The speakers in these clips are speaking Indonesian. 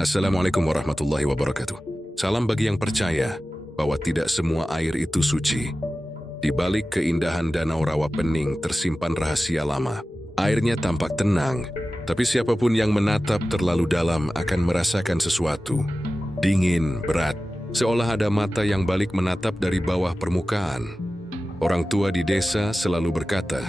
Assalamualaikum warahmatullahi wabarakatuh. Salam bagi yang percaya bahwa tidak semua air itu suci. Di balik keindahan Danau Rawapening tersimpan rahasia lama. Airnya tampak tenang, tapi siapapun yang menatap terlalu dalam akan merasakan sesuatu. Dingin, berat, seolah ada mata yang balik menatap dari bawah permukaan. Orang tua di desa selalu berkata,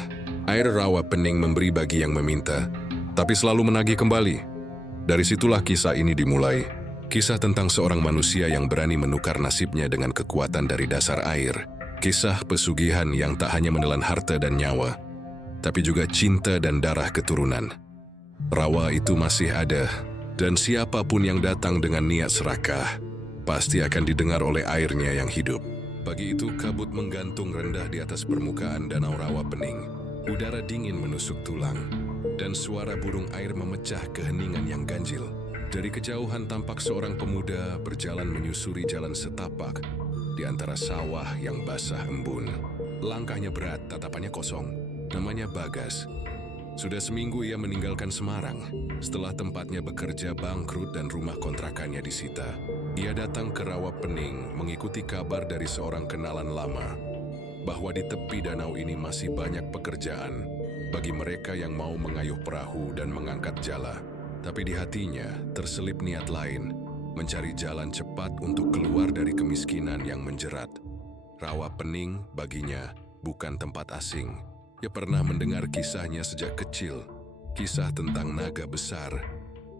air Rawapening memberi bagi yang meminta, tapi selalu menagih kembali. Dari situlah kisah ini dimulai. Kisah tentang seorang manusia yang berani menukar nasibnya dengan kekuatan dari dasar air. Kisah pesugihan yang tak hanya menelan harta dan nyawa, tapi juga cinta dan darah keturunan. Rawa itu masih ada, dan siapapun yang datang dengan niat serakah, pasti akan didengar oleh airnya yang hidup. Pagi itu kabut menggantung rendah di atas permukaan Danau Rawapening. Udara dingin menusuk tulang, dan suara burung air memecah keheningan yang ganjil. Dari kejauhan tampak seorang pemuda berjalan menyusuri jalan setapak di antara sawah yang basah embun. Langkahnya berat, tatapannya kosong. Namanya Bagas. Sudah seminggu ia meninggalkan Semarang setelah tempatnya bekerja bangkrut dan rumah kontrakannya disita. Ia datang ke Rawapening mengikuti kabar dari seorang kenalan lama bahwa di tepi danau ini masih banyak pekerjaan bagi mereka yang mau mengayuh perahu dan mengangkat jala. Tapi di hatinya terselip niat lain, mencari jalan cepat untuk keluar dari kemiskinan yang menjerat. Rawapening baginya bukan tempat asing. Ia pernah mendengar kisahnya sejak kecil, kisah tentang naga besar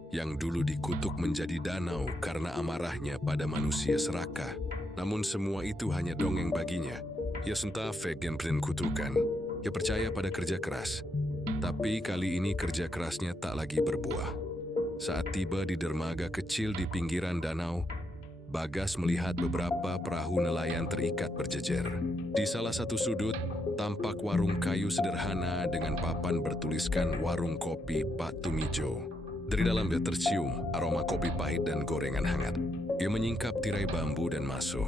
yang dulu dikutuk menjadi danau karena amarahnya pada manusia serakah. Namun semua itu hanya dongeng baginya. Ia sentafek yang kutukan. Ia percaya pada kerja keras. Tapi kali ini kerja kerasnya tak lagi berbuah. Saat tiba di dermaga kecil di pinggiran danau, Bagas melihat beberapa perahu nelayan terikat berjejer. Di salah satu sudut, tampak warung kayu sederhana dengan papan bertuliskan Warung Kopi Pak Tumijo. Dari dalamnya tercium aroma kopi pahit dan gorengan hangat. Ia menyingkap tirai bambu dan masuk.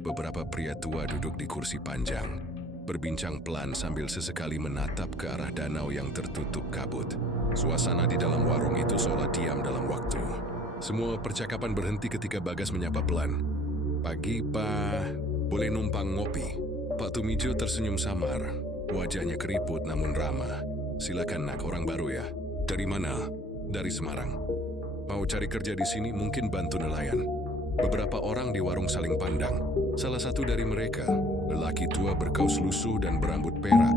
Beberapa pria tua duduk di kursi panjang, berbincang pelan sambil sesekali menatap ke arah danau yang tertutup kabut. Suasana di dalam warung itu seolah diam dalam waktu. Semua percakapan berhenti ketika Bagas menyapa pelan. "Pagi, Pak. Boleh numpang ngopi?" Pak Tumijo tersenyum samar. Wajahnya keriput namun ramah. "Silakan, Nak, orang baru ya." "Dari mana?" "Dari Semarang." "Mau cari kerja di sini, mungkin bantu nelayan." Beberapa orang di warung saling pandang. Salah satu dari mereka, lelaki tua berkaus lusuh dan berambut perak,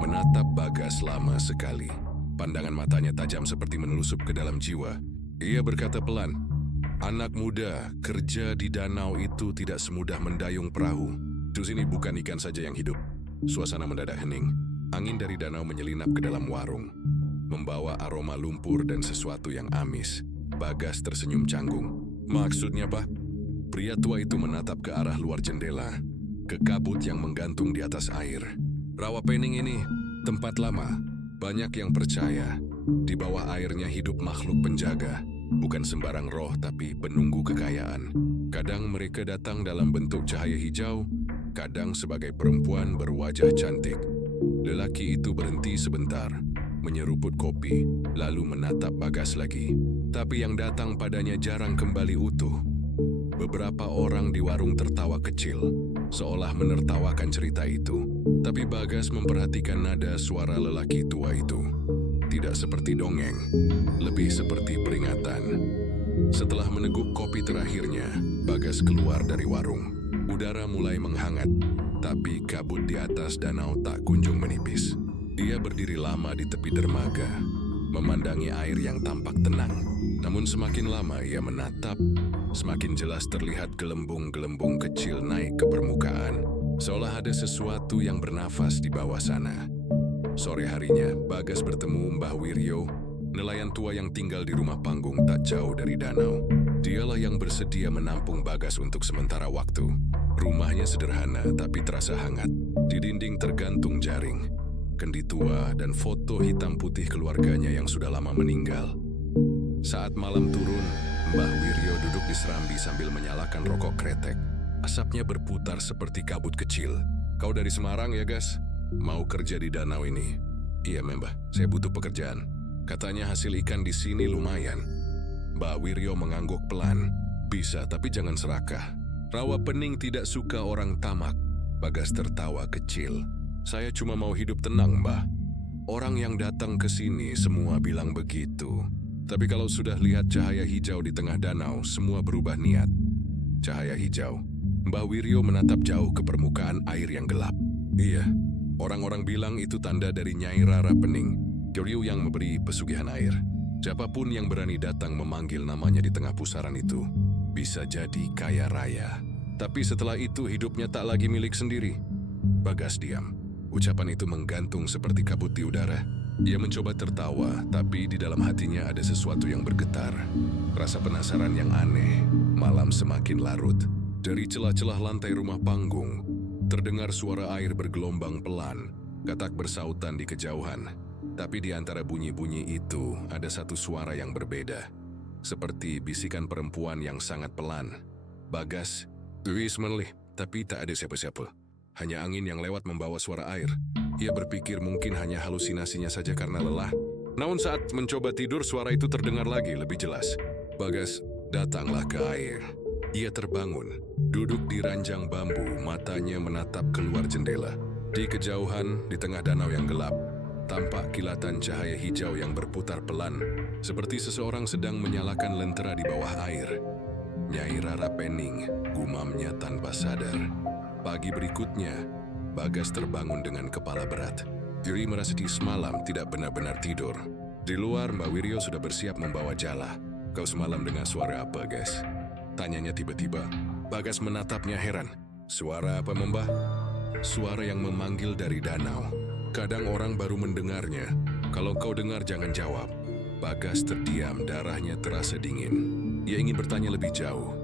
menatap Bagas lama sekali. Pandangan matanya tajam seperti menelusup ke dalam jiwa. Ia berkata pelan, "Anak muda, kerja di danau itu tidak semudah mendayung perahu. Di sini bukan ikan saja yang hidup." Suasana mendadak hening. Angin dari danau menyelinap ke dalam warung, membawa aroma lumpur dan sesuatu yang amis. Bagas tersenyum canggung. "Maksudnya, Pak?" Pria tua itu menatap ke arah luar jendela, ke kabut yang menggantung di atas air. "Rawapening ini tempat lama. Banyak yang percaya di bawah airnya hidup makhluk penjaga. Bukan sembarang roh tapi penunggu kekayaan. Kadang mereka datang dalam bentuk cahaya hijau, kadang sebagai perempuan berwajah cantik." Lelaki itu berhenti sebentar, menyeruput kopi, lalu menatap Bagas lagi. Tapi yang datang padanya jarang kembali utuh. Beberapa orang di warung tertawa kecil, seolah menertawakan cerita itu. Tapi Bagas memperhatikan nada suara lelaki tua itu. Tidak seperti dongeng, lebih seperti peringatan. Setelah meneguk kopi terakhirnya, Bagas keluar dari warung. Udara mulai menghangat, tapi kabut di atas danau tak kunjung menipis. Dia berdiri lama di tepi dermaga, memandangi air yang tampak tenang. Namun semakin lama ia menatap, semakin jelas terlihat gelembung-gelembung kecil naik ke permukaan, seolah ada sesuatu yang bernafas di bawah sana. Sore harinya, Bagas bertemu Mbah Wiryo, nelayan tua yang tinggal di rumah panggung tak jauh dari danau. Dialah yang bersedia menampung Bagas untuk sementara waktu. Rumahnya sederhana tapi terasa hangat. Di dinding tergantung jaring, kendi tua, dan foto hitam putih keluarganya yang sudah lama meninggal. Saat malam turun, Mbah Wiryo duduk di serambi sambil menyalakan rokok kretek. Asapnya berputar seperti kabut kecil. "Kau dari Semarang ya, Gas? Mau kerja di danau ini?" "Iya, Mbah. Saya butuh pekerjaan. Katanya hasil ikan di sini lumayan." Mbah Wiryo mengangguk pelan. Bisa, tapi jangan serakah. Rawa Pening tidak suka orang tamak. Bagas tertawa kecil. Saya cuma mau hidup tenang, Mbah. Orang yang datang ke sini semua bilang begitu. Tapi kalau sudah lihat cahaya hijau di tengah danau, semua berubah niat. Cahaya hijau. Mbah Wiryo menatap jauh ke permukaan air yang gelap. Iya, orang-orang bilang itu tanda dari Nyai Rara Pening, Ryu yang memberi pesugihan air. Siapapun yang berani datang memanggil namanya di tengah pusaran itu, bisa jadi kaya raya. Tapi setelah itu hidupnya tak lagi milik sendiri. Bagas diam. Ucapan itu menggantung seperti kabut di udara. Ia mencoba tertawa, tapi di dalam hatinya ada sesuatu yang bergetar. Rasa penasaran yang aneh. Malam semakin larut. Dari celah-celah lantai rumah panggung, terdengar suara air bergelombang pelan, katak bersautan di kejauhan. Tapi di antara bunyi-bunyi itu, ada satu suara yang berbeda. Seperti bisikan perempuan yang sangat pelan. Bagas, wis menelih, tapi tak ada siapa-siapa. Hanya angin yang lewat membawa suara air. Ia berpikir mungkin hanya halusinasinya saja karena lelah. Namun saat mencoba tidur, suara itu terdengar lagi lebih jelas. Bagas, datanglah ke air. Ia terbangun, duduk di ranjang bambu, matanya menatap keluar jendela. Di kejauhan, di tengah danau yang gelap, tampak kilatan cahaya hijau yang berputar pelan, seperti seseorang sedang menyalakan lentera di bawah air. Nyai Rara Pening, gumamnya tanpa sadar. Pagi berikutnya, Bagas terbangun dengan kepala berat. Yuri merasa di semalam tidak benar-benar tidur. Di luar, Mbak Wiryo sudah bersiap membawa jala. Kau semalam dengar suara apa, Gas? Tanyanya tiba-tiba. Bagas menatapnya heran. Suara apa, Mbah? Suara yang memanggil dari danau. Kadang orang baru mendengarnya. Kalau kau dengar, jangan jawab. Bagas terdiam, darahnya terasa dingin. Ia ingin bertanya lebih jauh.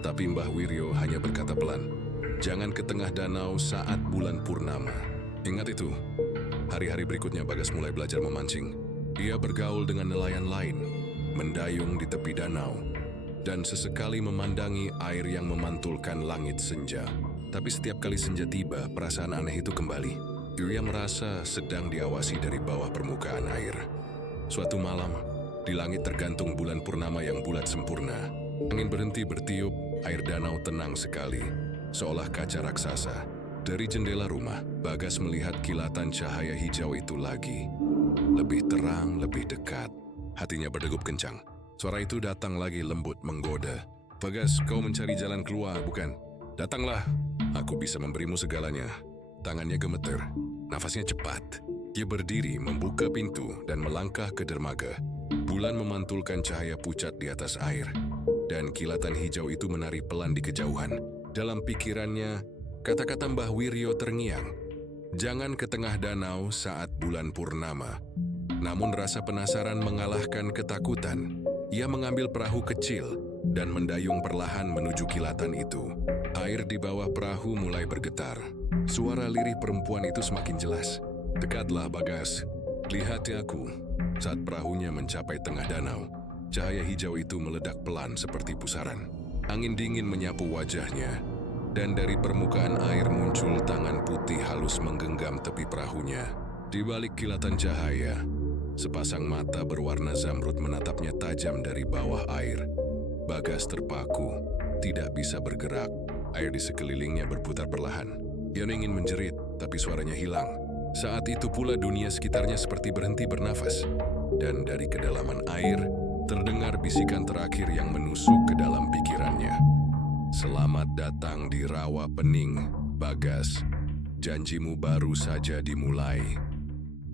Tapi Mbah Wiryo hanya berkata pelan, jangan ke tengah danau saat bulan purnama. Ingat itu. Hari-hari berikutnya Bagas mulai belajar memancing. Ia bergaul dengan nelayan lain, mendayung di tepi danau, dan sesekali memandangi air yang memantulkan langit senja. Tapi setiap kali senja tiba, perasaan aneh itu kembali. Ia merasa sedang diawasi dari bawah permukaan air. Suatu malam, di langit tergantung bulan purnama yang bulat sempurna. Angin berhenti bertiup, air danau tenang sekali, seolah kaca raksasa. Dari jendela rumah, Bagas melihat kilatan cahaya hijau itu lagi. Lebih terang, lebih dekat. Hatinya berdegup kencang. Suara itu datang lagi lembut menggoda. Bagas, kau mencari jalan keluar, bukan? Datanglah, aku bisa memberimu segalanya. Tangannya gemeter, nafasnya cepat. Dia berdiri, membuka pintu, dan melangkah ke dermaga. Bulan memantulkan cahaya pucat di atas air, dan kilatan hijau itu menari pelan di kejauhan. Dalam pikirannya, kata-kata Mbah Wiryo terngiang. Jangan ke tengah danau saat bulan purnama. Namun rasa penasaran mengalahkan ketakutan. Ia mengambil perahu kecil dan mendayung perlahan menuju kilatan itu. Air di bawah perahu mulai bergetar. Suara lirih perempuan itu semakin jelas. Dekatlah, Bagas. Lihat aku. Saat perahunya mencapai tengah danau, cahaya hijau itu meledak pelan seperti pusaran. Angin dingin menyapu wajahnya, dan dari permukaan air muncul tangan putih halus menggenggam tepi perahunya. Di balik kilatan cahaya, sepasang mata berwarna zamrud menatapnya tajam dari bawah air. Bagas terpaku, tidak bisa bergerak. Air di sekelilingnya berputar perlahan. Ia ingin menjerit, tapi suaranya hilang. Saat itu pula dunia sekitarnya seperti berhenti bernafas. Dan dari kedalaman air, terdengar bisikan terakhir yang menusuk ke dalam pikirannya. Selamat datang di Rawa Pening, Bagas. Janjimu baru saja dimulai.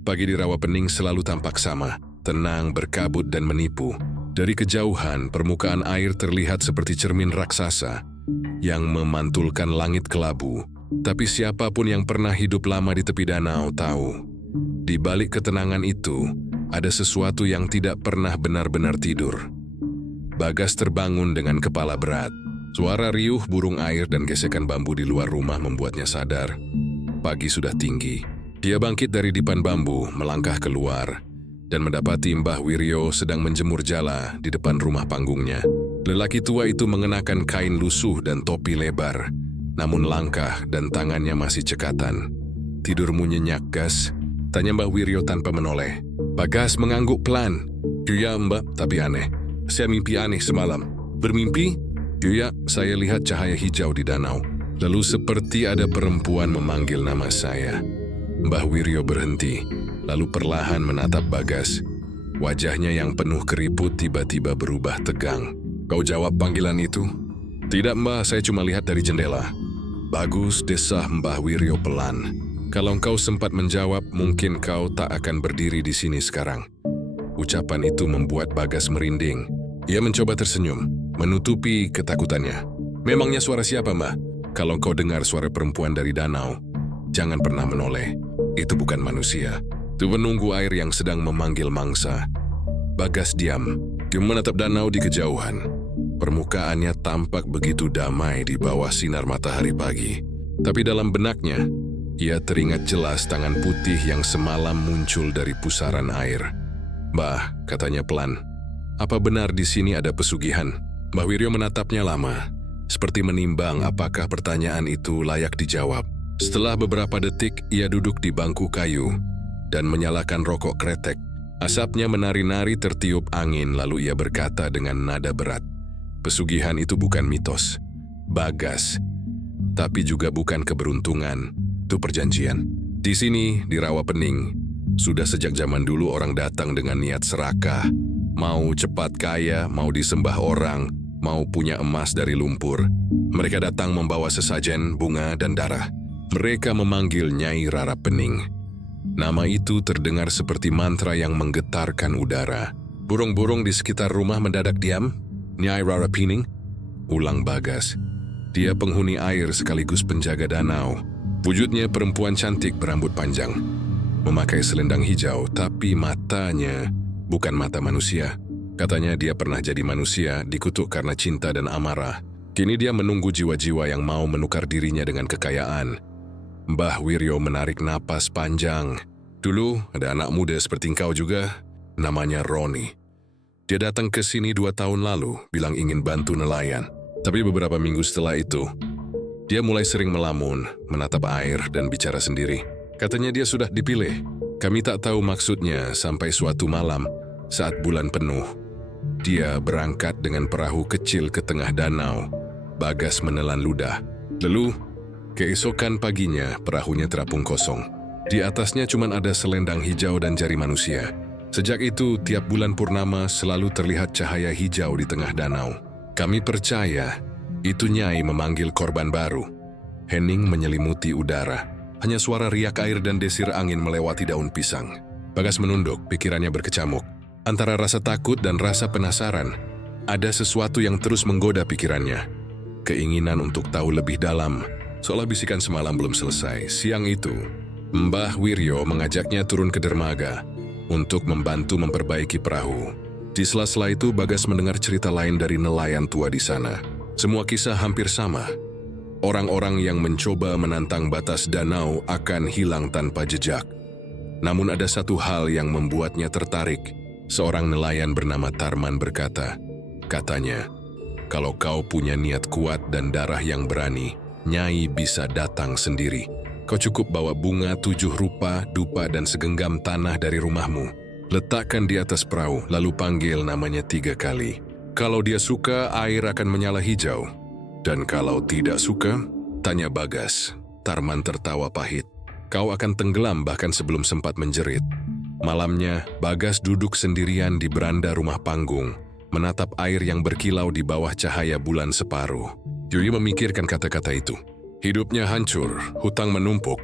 Pagi di Rawa Pening selalu tampak sama, tenang, berkabut, dan menipu. Dari kejauhan, permukaan air terlihat seperti cermin raksasa yang memantulkan langit kelabu. Tapi siapapun yang pernah hidup lama di tepi danau tahu, di balik ketenangan itu, ada sesuatu yang tidak pernah benar-benar tidur. Bagas terbangun dengan kepala berat. Suara riuh burung air dan gesekan bambu di luar rumah membuatnya sadar. Pagi sudah tinggi. Dia bangkit dari dipan bambu, melangkah keluar, dan mendapati Mbah Wiryo sedang menjemur jala di depan rumah panggungnya. Lelaki tua itu mengenakan kain lusuh dan topi lebar, namun langkah dan tangannya masih cekatan. Tidurmu nyenyak, Gas? Tanya Mbah Wiryo tanpa menoleh. Bagas mengangguk pelan. Iya, Mbak, tapi aneh. saya mimpi aneh semalam. Bermimpi? Ya, saya lihat cahaya hijau di danau. Lalu seperti ada perempuan memanggil nama saya. Mbah Wiryo berhenti, lalu perlahan menatap Bagas. Wajahnya yang penuh keriput tiba-tiba berubah tegang. Kau jawab panggilan itu? Tidak, Mbah, saya cuma lihat dari jendela. Bagus, desah Mbah Wiryo pelan. Kalau kau sempat menjawab, mungkin kau tak akan berdiri di sini sekarang. Ucapan itu membuat Bagas merinding. Ia mencoba tersenyum, menutupi ketakutannya. Memangnya suara siapa, Mbah? Kalau kau dengar suara perempuan dari danau, jangan pernah menoleh. Itu bukan manusia. Itu penunggu air yang sedang memanggil mangsa. Bagas diam. Dia menatap danau di kejauhan. Permukaannya tampak begitu damai di bawah sinar matahari pagi. Tapi dalam benaknya, ia teringat jelas tangan putih yang semalam muncul dari pusaran air. Mbah, katanya pelan. Apa benar di sini ada pesugihan? Mbah Wiryo menatapnya lama, seperti menimbang apakah pertanyaan itu layak dijawab. Setelah beberapa detik, ia duduk di bangku kayu dan menyalakan rokok kretek. Asapnya menari-nari tertiup angin, lalu ia berkata dengan nada berat. Pesugihan itu bukan mitos, Bagas, tapi juga bukan keberuntungan. Itu perjanjian. Di sini, di Rawapening, sudah sejak zaman dulu orang datang dengan niat serakah. Mau cepat kaya, mau disembah orang, mau punya emas dari lumpur. Mereka datang membawa sesajen, bunga, dan darah. Mereka memanggil Nyai Rarapening. Nama itu terdengar seperti mantra yang menggetarkan udara. Burung-burung di sekitar rumah mendadak diam. Nyai Rarapening? Ulang Bagas. Dia penghuni air sekaligus penjaga danau. Wujudnya perempuan cantik berambut panjang. Memakai selendang hijau, tapi matanya bukan mata manusia. Katanya dia pernah jadi manusia, dikutuk karena cinta dan amarah. Kini dia menunggu jiwa-jiwa yang mau menukar dirinya dengan kekayaan. Mbah Wiryo menarik napas panjang. Dulu ada anak muda seperti engkau juga, namanya Roni. Dia datang ke sini 2 tahun lalu, bilang ingin bantu nelayan. Tapi beberapa minggu setelah itu, dia mulai sering melamun, menatap air dan bicara sendiri. Katanya dia sudah dipilih. Kami tak tahu maksudnya sampai suatu malam, saat bulan penuh. Dia berangkat dengan perahu kecil ke tengah danau. Bagas menelan ludah. Lalu, keesokan paginya perahunya terapung kosong. Di atasnya cuma ada selendang hijau dan jari manusia. Sejak itu, tiap bulan purnama selalu terlihat cahaya hijau di tengah danau. Kami percaya itu Nyai memanggil korban baru. Hening menyelimuti udara. Hanya suara riak air dan desir angin melewati daun pisang. Bagas menunduk, pikirannya berkecamuk. Antara rasa takut dan rasa penasaran, ada sesuatu yang terus menggoda pikirannya. Keinginan untuk tahu lebih dalam, seolah bisikan semalam belum selesai. Siang itu, Mbah Wiryo mengajaknya turun ke dermaga untuk membantu memperbaiki perahu. Di sela-sela itu, Bagas mendengar cerita lain dari nelayan tua di sana. Semua kisah hampir sama. Orang-orang yang mencoba menantang batas danau akan hilang tanpa jejak. Namun ada satu hal yang membuatnya tertarik. Seorang nelayan bernama Tarman berkata, katanya, kalau kau punya niat kuat dan darah yang berani, Nyai bisa datang sendiri. Kau cukup bawa bunga 7 rupa, dupa dan segenggam tanah dari rumahmu. Letakkan di atas perahu, lalu panggil namanya 3 kali. Kalau dia suka, air akan menyala hijau. Dan kalau tidak suka, tanya Bagas. Tarman tertawa pahit. Kau akan tenggelam bahkan sebelum sempat menjerit. Malamnya, Bagas duduk sendirian di beranda rumah panggung, menatap air yang berkilau di bawah cahaya bulan separuh. Yui memikirkan kata-kata itu. Hidupnya hancur, hutang menumpuk,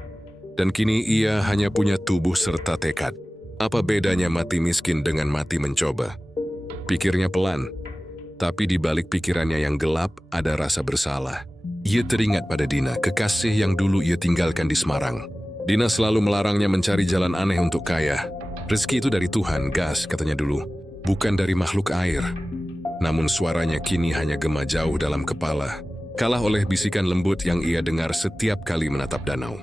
dan kini ia hanya punya tubuh serta tekad. Apa bedanya mati miskin dengan mati mencoba? Pikirnya pelan, tapi di balik pikirannya yang gelap ada rasa bersalah. Ia teringat pada Dina, kekasih yang dulu ia tinggalkan di Semarang. Dina selalu melarangnya mencari jalan aneh untuk kaya. Rezeki itu dari Tuhan, gas, katanya dulu, bukan dari makhluk air. Namun suaranya kini hanya gema jauh dalam kepala, kalah oleh bisikan lembut yang ia dengar setiap kali menatap danau.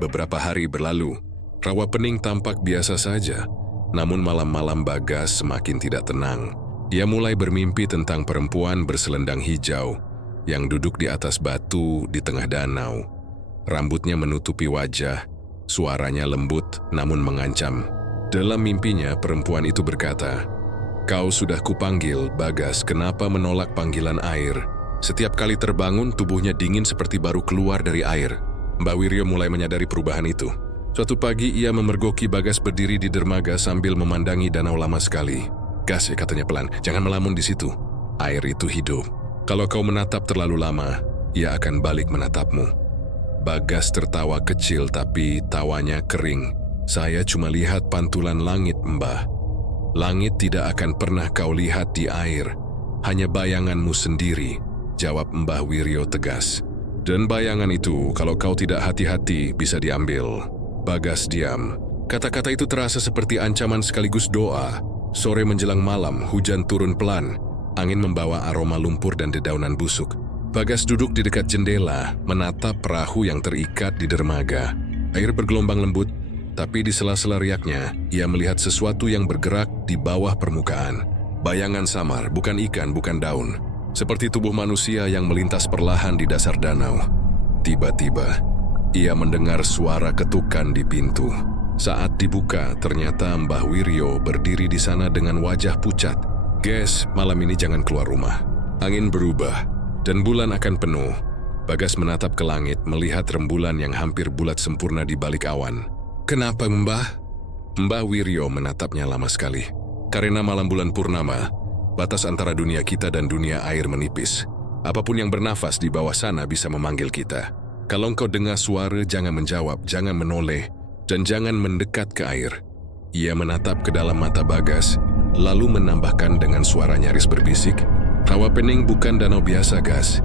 Beberapa hari berlalu, Rawapening tampak biasa saja, namun malam-malam Bagas semakin tidak tenang. Ia mulai bermimpi tentang perempuan berselendang hijau yang duduk di atas batu di tengah danau. Rambutnya menutupi wajah, suaranya lembut namun mengancam. Dalam mimpinya, perempuan itu berkata, Kau sudah kupanggil, Bagas, kenapa menolak panggilan air? Setiap kali terbangun, tubuhnya dingin seperti baru keluar dari air. Mbah Wiryo mulai menyadari perubahan itu. Suatu pagi ia memergoki Bagas berdiri di dermaga sambil memandangi danau lama sekali. Gas, katanya pelan, jangan melamun di situ. Air itu hidup. Kalau kau menatap terlalu lama, ia akan balik menatapmu. Bagas tertawa kecil tapi tawanya kering. Saya cuma lihat pantulan langit, Mbah. Langit tidak akan pernah kau lihat di air, hanya bayanganmu sendiri, jawab Mbah Wiryo tegas. Dan bayangan itu, kalau kau tidak hati-hati, bisa diambil. Bagas diam. Kata-kata itu terasa seperti ancaman sekaligus doa. Sore menjelang malam, hujan turun pelan. Angin membawa aroma lumpur dan dedaunan busuk. Bagas duduk di dekat jendela, menatap perahu yang terikat di dermaga. Air bergelombang lembut, tapi di sela-sela riaknya, ia melihat sesuatu yang bergerak di bawah permukaan. Bayangan samar, bukan ikan, bukan daun. Seperti tubuh manusia yang melintas perlahan di dasar danau. Tiba-tiba, ia mendengar suara ketukan di pintu. Saat dibuka, ternyata Mbah Wiryo berdiri di sana dengan wajah pucat. Guys, malam ini jangan keluar rumah. Angin berubah, dan bulan akan penuh. Bagas menatap ke langit, melihat rembulan yang hampir bulat sempurna di balik awan. Kenapa, Mbah? Mbah Wiryo menatapnya lama sekali. Karena malam bulan purnama, batas antara dunia kita dan dunia air menipis. Apapun yang bernafas di bawah sana bisa memanggil kita. Kalau engkau dengar suara, jangan menjawab, jangan menoleh, dan jangan mendekat ke air. Ia menatap ke dalam mata Bagas, lalu menambahkan dengan suara nyaris berbisik, Rawa Pening bukan danau biasa, Gas.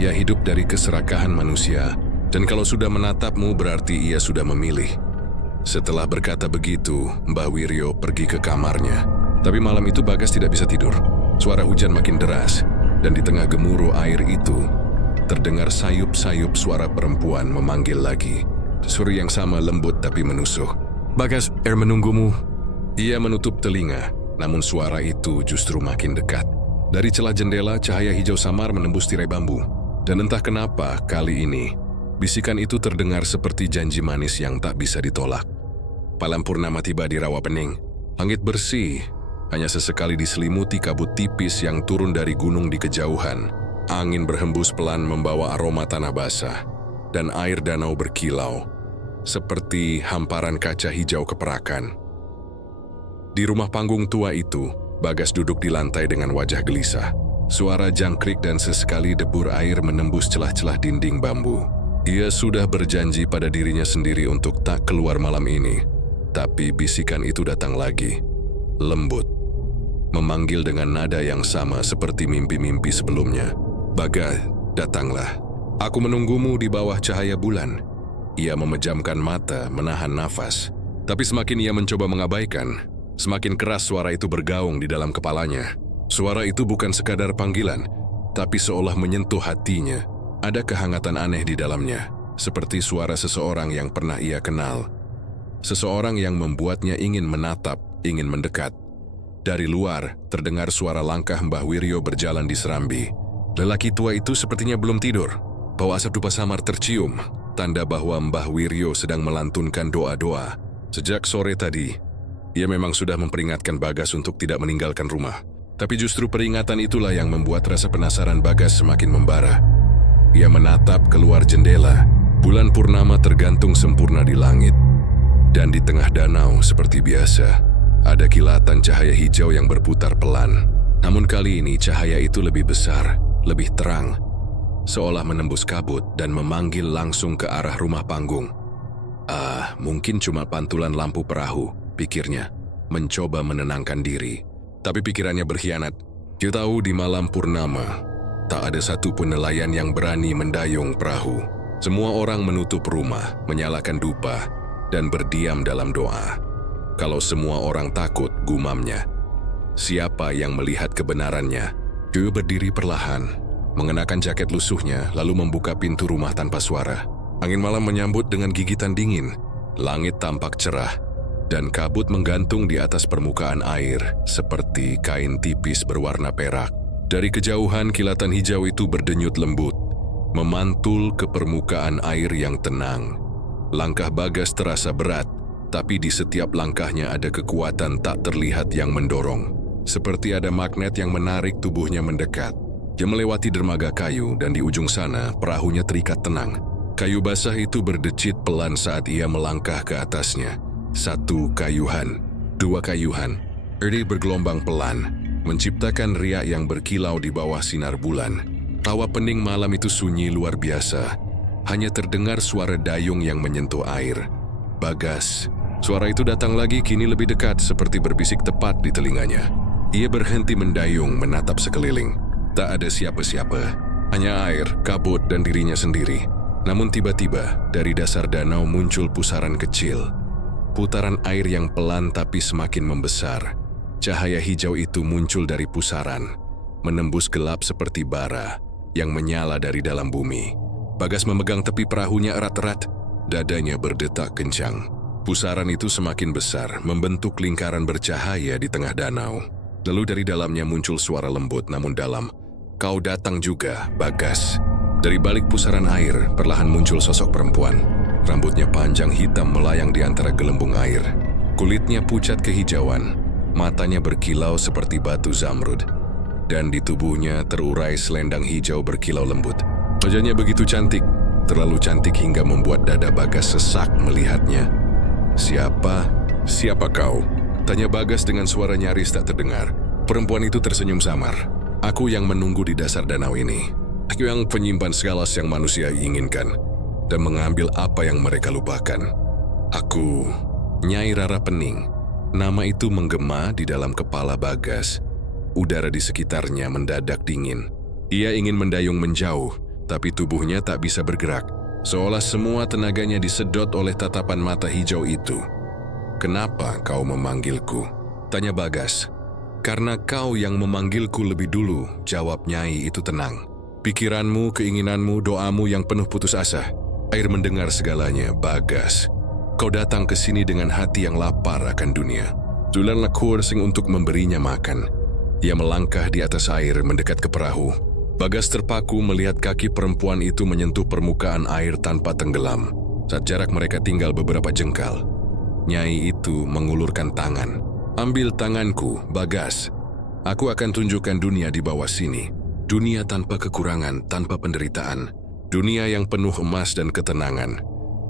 Ia hidup dari keserakahan manusia, dan kalau sudah menatapmu berarti ia sudah memilih. Setelah berkata begitu, Mbah Wiryo pergi ke kamarnya. Tapi malam itu Bagas tidak bisa tidur. Suara hujan makin deras, dan di tengah gemuruh air itu, terdengar sayup-sayup suara perempuan memanggil lagi. Suara yang sama lembut tapi menusuk. Bagas, air menunggumu. Ia menutup telinga, namun suara itu justru makin dekat. Dari celah jendela, cahaya hijau samar menembus tirai bambu. Dan entah kenapa, kali ini, bisikan itu terdengar seperti janji manis yang tak bisa ditolak. Malam purnama tiba di Rawa Pening. Langit bersih, hanya sesekali diselimuti kabut tipis yang turun dari gunung di kejauhan. Angin berhembus pelan membawa aroma tanah basah, dan air danau berkilau, seperti hamparan kaca hijau keperakan. Di rumah panggung tua itu, Bagas duduk di lantai dengan wajah gelisah. Suara jangkrik dan sesekali debur air menembus celah-celah dinding bambu. Ia sudah berjanji pada dirinya sendiri untuk tak keluar malam ini. Tapi bisikan itu datang lagi, lembut, memanggil dengan nada yang sama seperti mimpi-mimpi sebelumnya. Bagas, datanglah. Aku menunggumu di bawah cahaya bulan. Ia memejamkan mata, menahan nafas. Tapi semakin ia mencoba mengabaikan, semakin keras suara itu bergaung di dalam kepalanya. Suara itu bukan sekadar panggilan, tapi seolah menyentuh hatinya. Ada kehangatan aneh di dalamnya, seperti suara seseorang yang pernah ia kenal. Seseorang yang membuatnya ingin menatap, ingin mendekat. Dari luar, terdengar suara langkah Mbah Wiryo berjalan di serambi. Lelaki tua itu sepertinya belum tidur. Bau asap dupa samar tercium, tanda bahwa Mbah Wiryo sedang melantunkan doa-doa. Sejak sore tadi, ia memang sudah memperingatkan Bagas untuk tidak meninggalkan rumah. Tapi justru peringatan itulah yang membuat rasa penasaran Bagas semakin membara. Ia menatap keluar jendela. Bulan purnama tergantung sempurna di langit. Dan di tengah danau, seperti biasa, ada kilatan cahaya hijau yang berputar pelan. Namun kali ini cahaya itu lebih besar, lebih terang, seolah menembus kabut dan memanggil langsung ke arah rumah panggung. Mungkin cuma pantulan lampu perahu, pikirnya, mencoba menenangkan diri. Tapi pikirannya berkhianat. Dia tahu di malam purnama, tak ada satupun nelayan yang berani mendayung perahu. Semua orang menutup rumah, menyalakan dupa, dan berdiam dalam doa. Kalau semua orang takut, gumamnya, siapa yang melihat kebenarannya? Dia berdiri perlahan, mengenakan jaket lusuhnya, lalu membuka pintu rumah tanpa suara. Angin malam menyambut dengan gigitan dingin. Langit tampak cerah, dan kabut menggantung di atas permukaan air, seperti kain tipis berwarna perak. Dari kejauhan, kilatan hijau itu berdenyut lembut, memantul ke permukaan air yang tenang. Langkah Bagas terasa berat, tapi di setiap langkahnya ada kekuatan tak terlihat yang mendorong. seperti ada magnet yang menarik tubuhnya mendekat. Dia melewati dermaga kayu dan di ujung sana perahunya terikat tenang. Kayu basah itu berdecit pelan saat ia melangkah ke atasnya. 1 kayuhan, 2 kayuhan. Erdi bergelombang pelan, menciptakan riak yang berkilau di bawah sinar bulan. Tawa pening malam itu sunyi luar biasa. Hanya terdengar suara dayung yang menyentuh air. Bagas. Suara itu datang lagi kini lebih dekat seperti berbisik tepat di telinganya. Ia berhenti mendayung menatap sekeliling. Tak ada siapa-siapa. Hanya air, kabut dan dirinya sendiri. Namun tiba-tiba dari dasar danau muncul pusaran kecil. Putaran air yang pelan tapi semakin membesar. Cahaya hijau itu muncul dari pusaran, menembus gelap seperti bara yang menyala dari dalam bumi. Bagas memegang tepi perahunya erat-erat, dadanya berdetak kencang. Pusaran itu semakin besar, membentuk lingkaran bercahaya di tengah danau. Lalu dari dalamnya muncul suara lembut namun dalam. Kau datang juga, Bagas. Dari balik pusaran air, perlahan muncul sosok perempuan. Rambutnya panjang hitam melayang di antara gelembung air. Kulitnya pucat kehijauan, matanya berkilau seperti batu zamrud. Dan di tubuhnya terurai selendang hijau berkilau lembut. Wajahnya begitu cantik, terlalu cantik hingga membuat dada Bagas sesak melihatnya. Siapa kau? Tanya Bagas dengan suara nyaris tak terdengar. Perempuan itu tersenyum samar. Aku yang menunggu di dasar danau ini. Aku yang penyimpan segala yang manusia inginkan dan mengambil apa yang mereka lupakan. Aku, Nyai Rara Pening. Nama itu menggema di dalam kepala Bagas. Udara di sekitarnya mendadak dingin. Ia ingin mendayung menjauh, tapi tubuhnya tak bisa bergerak. Seolah semua tenaganya disedot oleh tatapan mata hijau itu. Kenapa kau memanggilku? Tanya Bagas. Karena kau yang memanggilku lebih dulu, jawab Nyai itu tenang. Pikiranmu, keinginanmu, doamu yang penuh putus asa. Air mendengar segalanya, Bagas. Kau datang ke sini dengan hati yang lapar akan dunia. Julan lakur sing untuk memberinya makan. Ia melangkah di atas air mendekat ke perahu. Bagas terpaku melihat kaki perempuan itu menyentuh permukaan air tanpa tenggelam. Saat jarak mereka tinggal beberapa jengkal. Nyai itu mengulurkan tangan. Ambil tanganku, Bagas. Aku akan tunjukkan dunia di bawah sini. Dunia tanpa kekurangan, tanpa penderitaan. Dunia yang penuh emas dan ketenangan.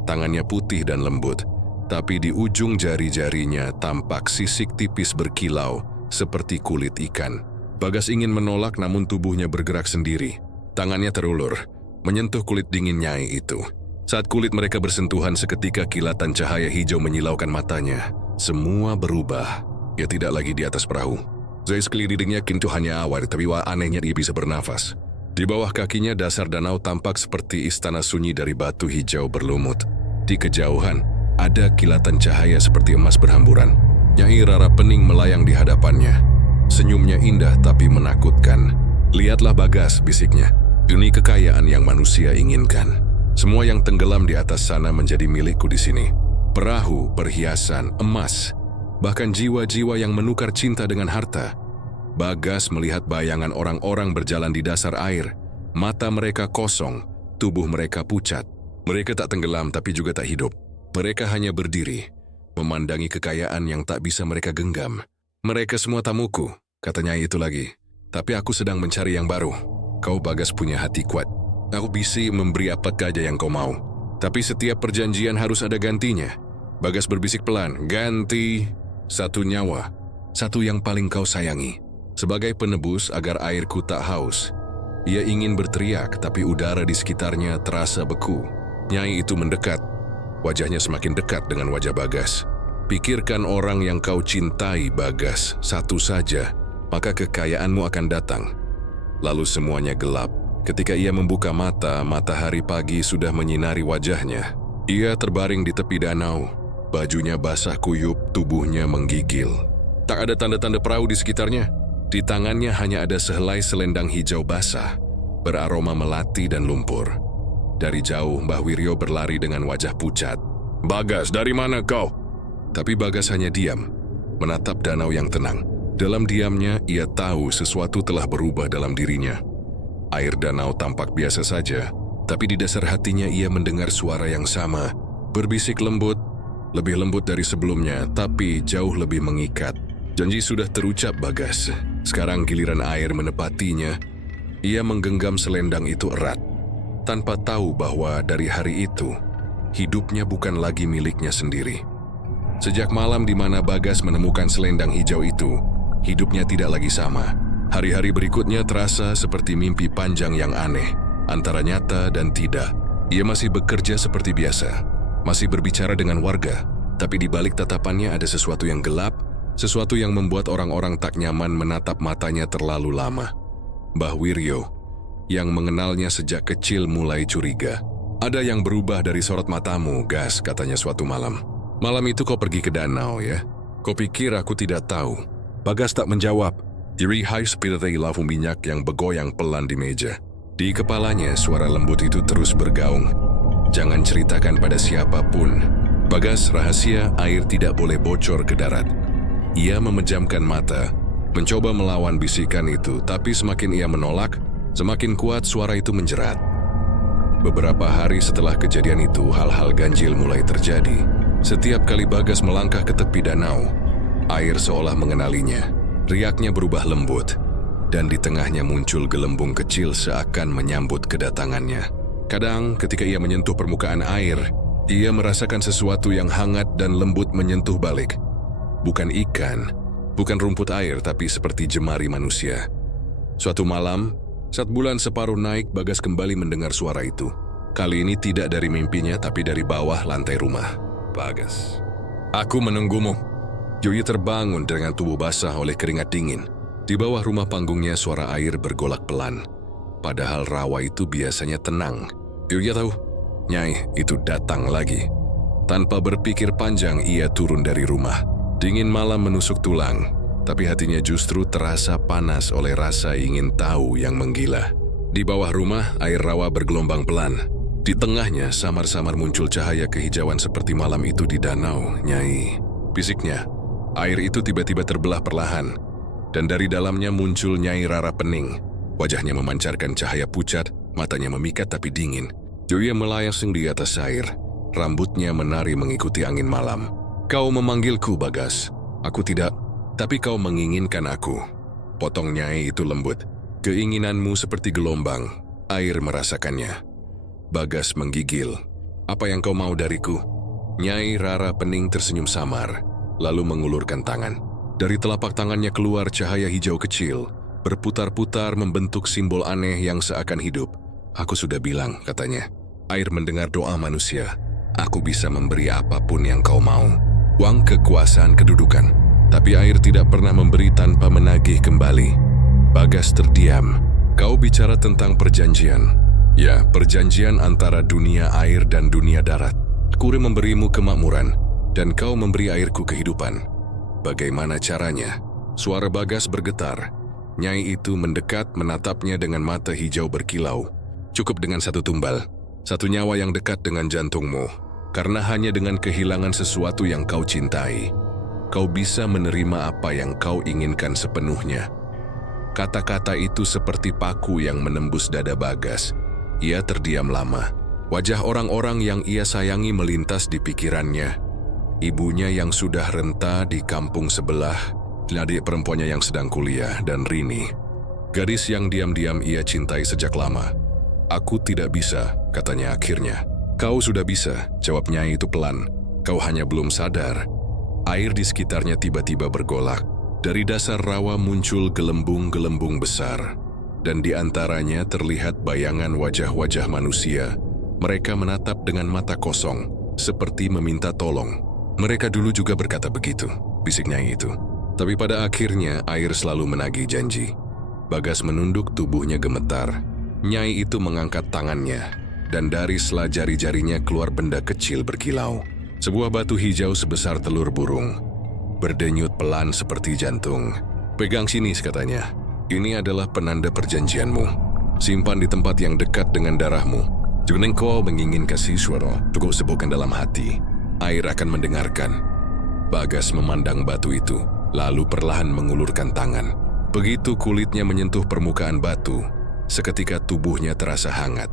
Tangannya putih dan lembut, tapi di ujung jari-jarinya tampak sisik tipis berkilau seperti kulit ikan. Bagas ingin menolak namun tubuhnya bergerak sendiri. Tangannya terulur, menyentuh kulit dingin Nyai itu. Saat kulit mereka bersentuhan seketika kilatan cahaya hijau menyilaukan matanya. Semua berubah. Ia tidak lagi di atas perahu. Zai sekelilingnya kintu hanya awan, tapi anehnya ia bisa bernafas. Di bawah kakinya dasar danau tampak seperti istana sunyi dari batu hijau berlumut. Di kejauhan, ada kilatan cahaya seperti emas berhamburan. Nyai Rara Pening melayang di hadapannya. Senyumnya indah tapi menakutkan. Lihatlah Bagas, bisiknya. Ini kekayaan yang manusia inginkan. Semua yang tenggelam di atas sana menjadi milikku di sini. Perahu, perhiasan, emas. Bahkan jiwa-jiwa yang menukar cinta dengan harta. Bagas melihat bayangan orang-orang berjalan di dasar air. Mata mereka kosong, tubuh mereka pucat. Mereka tak tenggelam tapi juga tak hidup. Mereka hanya berdiri, memandangi kekayaan yang tak bisa mereka genggam. Mereka semua tamuku, kata Nyai itu lagi. Tapi aku sedang mencari yang baru. Kau Bagas punya hati kuat. Aku bisa memberi apa saja yang kau mau. Tapi setiap perjanjian harus ada gantinya. Bagas berbisik pelan, ganti 1 nyawa, 1 yang paling kau sayangi. Sebagai penebus agar airku tak haus. Ia ingin berteriak, tapi udara di sekitarnya terasa beku. Nyai itu mendekat. Wajahnya semakin dekat dengan wajah Bagas. Pikirkan orang yang kau cintai, Bagas, 1 saja, maka kekayaanmu akan datang. Lalu semuanya gelap. Ketika ia membuka mata, matahari pagi sudah menyinari wajahnya. Ia terbaring di tepi danau. Bajunya basah kuyup, tubuhnya menggigil. Tak ada tanda-tanda perahu di sekitarnya. Di tangannya hanya ada sehelai selendang hijau basah, beraroma melati dan lumpur. Dari jauh, Mbah Wiryo berlari dengan wajah pucat. Bagas, dari mana kau? Tapi Bagas hanya diam, menatap danau yang tenang. Dalam diamnya, ia tahu sesuatu telah berubah dalam dirinya. Air danau tampak biasa saja, tapi di dasar hatinya ia mendengar suara yang sama, berbisik lembut, lebih lembut dari sebelumnya, tapi jauh lebih mengikat. Janji sudah terucap, Bagas. Sekarang giliran air menepatinya. Ia menggenggam selendang itu erat, tanpa tahu bahwa dari hari itu, hidupnya bukan lagi miliknya sendiri. Sejak malam di mana Bagas menemukan selendang hijau itu, hidupnya tidak lagi sama. Hari-hari berikutnya terasa seperti mimpi panjang yang aneh, antara nyata dan tidak. Ia masih bekerja seperti biasa, masih berbicara dengan warga, tapi di balik tatapannya ada sesuatu yang gelap, sesuatu yang membuat orang-orang tak nyaman menatap matanya terlalu lama. Mbah Wiryo, yang mengenalnya sejak kecil mulai curiga. Ada yang berubah dari sorot matamu, Gas, katanya suatu malam. Malam itu kau pergi ke danau, ya? Kau pikir aku tidak tahu? Bagas tak menjawab. Dirihai seperti lampu minyak yang bergoyang pelan di meja. Di kepalanya suara lembut itu terus bergaung. Jangan ceritakan pada siapapun. Bagas, rahasia air tidak boleh bocor ke darat. Ia memejamkan mata, mencoba melawan bisikan itu, tapi semakin ia menolak, semakin kuat suara itu menjerat. Beberapa hari setelah kejadian itu, hal-hal ganjil mulai terjadi. Setiap kali Bagas melangkah ke tepi danau, air seolah mengenalinya. Riaknya berubah lembut, dan di tengahnya muncul gelembung kecil seakan menyambut kedatangannya. Kadang ketika ia menyentuh permukaan air, ia merasakan sesuatu yang hangat dan lembut menyentuh balik. Bukan ikan, bukan rumput air, tapi seperti jemari manusia. Suatu malam, saat bulan separuh naik, Bagas kembali mendengar suara itu. Kali ini tidak dari mimpinya, tapi dari bawah lantai rumah. Bagas, aku menunggumu. Joyi terbangun dengan tubuh basah oleh keringat dingin. Di bawah rumah panggungnya suara air bergolak pelan. Padahal rawa itu biasanya tenang. Joyi tahu, Nyai itu datang lagi. Tanpa berpikir panjang, ia turun dari rumah. Dingin malam menusuk tulang, tapi hatinya justru terasa panas oleh rasa ingin tahu yang menggila. Di bawah rumah, air rawa bergelombang pelan. Di tengahnya, samar-samar muncul cahaya kehijauan seperti malam itu di danau, Nyai. Bisiknya, air itu tiba-tiba terbelah perlahan, dan dari dalamnya muncul Nyai Rara Pening. Wajahnya memancarkan cahaya pucat, matanya memikat tapi dingin. Joya melayang di atas air, rambutnya menari mengikuti angin malam. Kau memanggilku, Bagas. Aku tidak, tapi kau menginginkan aku. Potong Nyai itu lembut. Keinginanmu seperti gelombang, air merasakannya. Bagas menggigil. Apa yang kau mau dariku? Nyai Rara Pening tersenyum samar, lalu mengulurkan tangan. Dari telapak tangannya keluar cahaya hijau kecil, berputar-putar membentuk simbol aneh yang seakan hidup. Aku sudah bilang, katanya. Air mendengar doa manusia. Aku bisa memberi apapun yang kau mau. Uang, kekuasaan, kedudukan. Tapi air tidak pernah memberi tanpa menagih kembali. Bagas terdiam. Kau bicara tentang perjanjian. Ya, perjanjian antara dunia air dan dunia darat. Aku memberimu kemakmuran, dan kau memberi airku kehidupan. Bagaimana caranya? Suara Bagas bergetar. Nyai itu mendekat menatapnya dengan mata hijau berkilau. Cukup dengan satu tumbal, satu nyawa yang dekat dengan jantungmu. Karena hanya dengan kehilangan sesuatu yang kau cintai, kau bisa menerima apa yang kau inginkan sepenuhnya. Kata-kata itu seperti paku yang menembus dada Bagas. Ia terdiam lama. Wajah orang-orang yang ia sayangi melintas di pikirannya. Ibunya yang sudah renta di kampung sebelah, adik perempuannya yang sedang kuliah, dan Rini, gadis yang diam-diam ia cintai sejak lama. Aku tidak bisa, katanya akhirnya. Kau sudah bisa, jawabnya itu pelan. Kau hanya belum sadar. Air di sekitarnya tiba-tiba bergolak. Dari dasar rawa muncul gelembung-gelembung besar. Dan di antaranya terlihat bayangan wajah-wajah manusia. Mereka menatap dengan mata kosong, seperti meminta tolong. Mereka dulu juga berkata begitu, bisiknya itu. Tapi pada akhirnya air selalu menagih janji. Bagas menunduk, tubuhnya gemetar. Nyai itu mengangkat tangannya. Dan dari sela jari-jarinya keluar benda kecil berkilau. Sebuah batu hijau sebesar telur burung. Berdenyut pelan seperti jantung. Pegang sini, katanya. Ini adalah penanda perjanjianmu. Simpan di tempat yang dekat dengan darahmu. Jangan kau menginginkan siswaro, cukup sebutkan dalam hati. Air akan mendengarkan. Bagas memandang batu itu, lalu perlahan mengulurkan tangan. Begitu kulitnya menyentuh permukaan batu, seketika tubuhnya terasa hangat.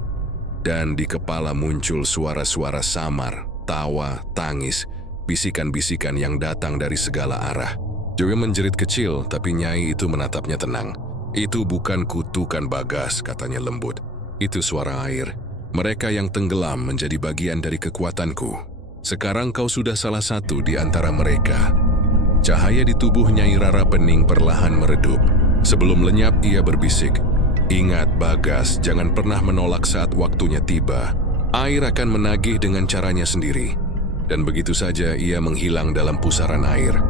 Dan di kepala muncul suara-suara samar, tawa, tangis, bisikan-bisikan yang datang dari segala arah. Joyo menjerit kecil, tapi Nyai itu menatapnya tenang. Itu bukan kutukan Bagas, katanya lembut. Itu suara air. Mereka yang tenggelam menjadi bagian dari kekuatanku. Sekarang kau sudah salah satu di antara mereka. Cahaya di tubuh Nyai Rara Pening perlahan meredup. Sebelum lenyap, ia berbisik. Ingat Bagas, jangan pernah menolak saat waktunya tiba. Air akan menagih dengan caranya sendiri. Dan begitu saja ia menghilang dalam pusaran air.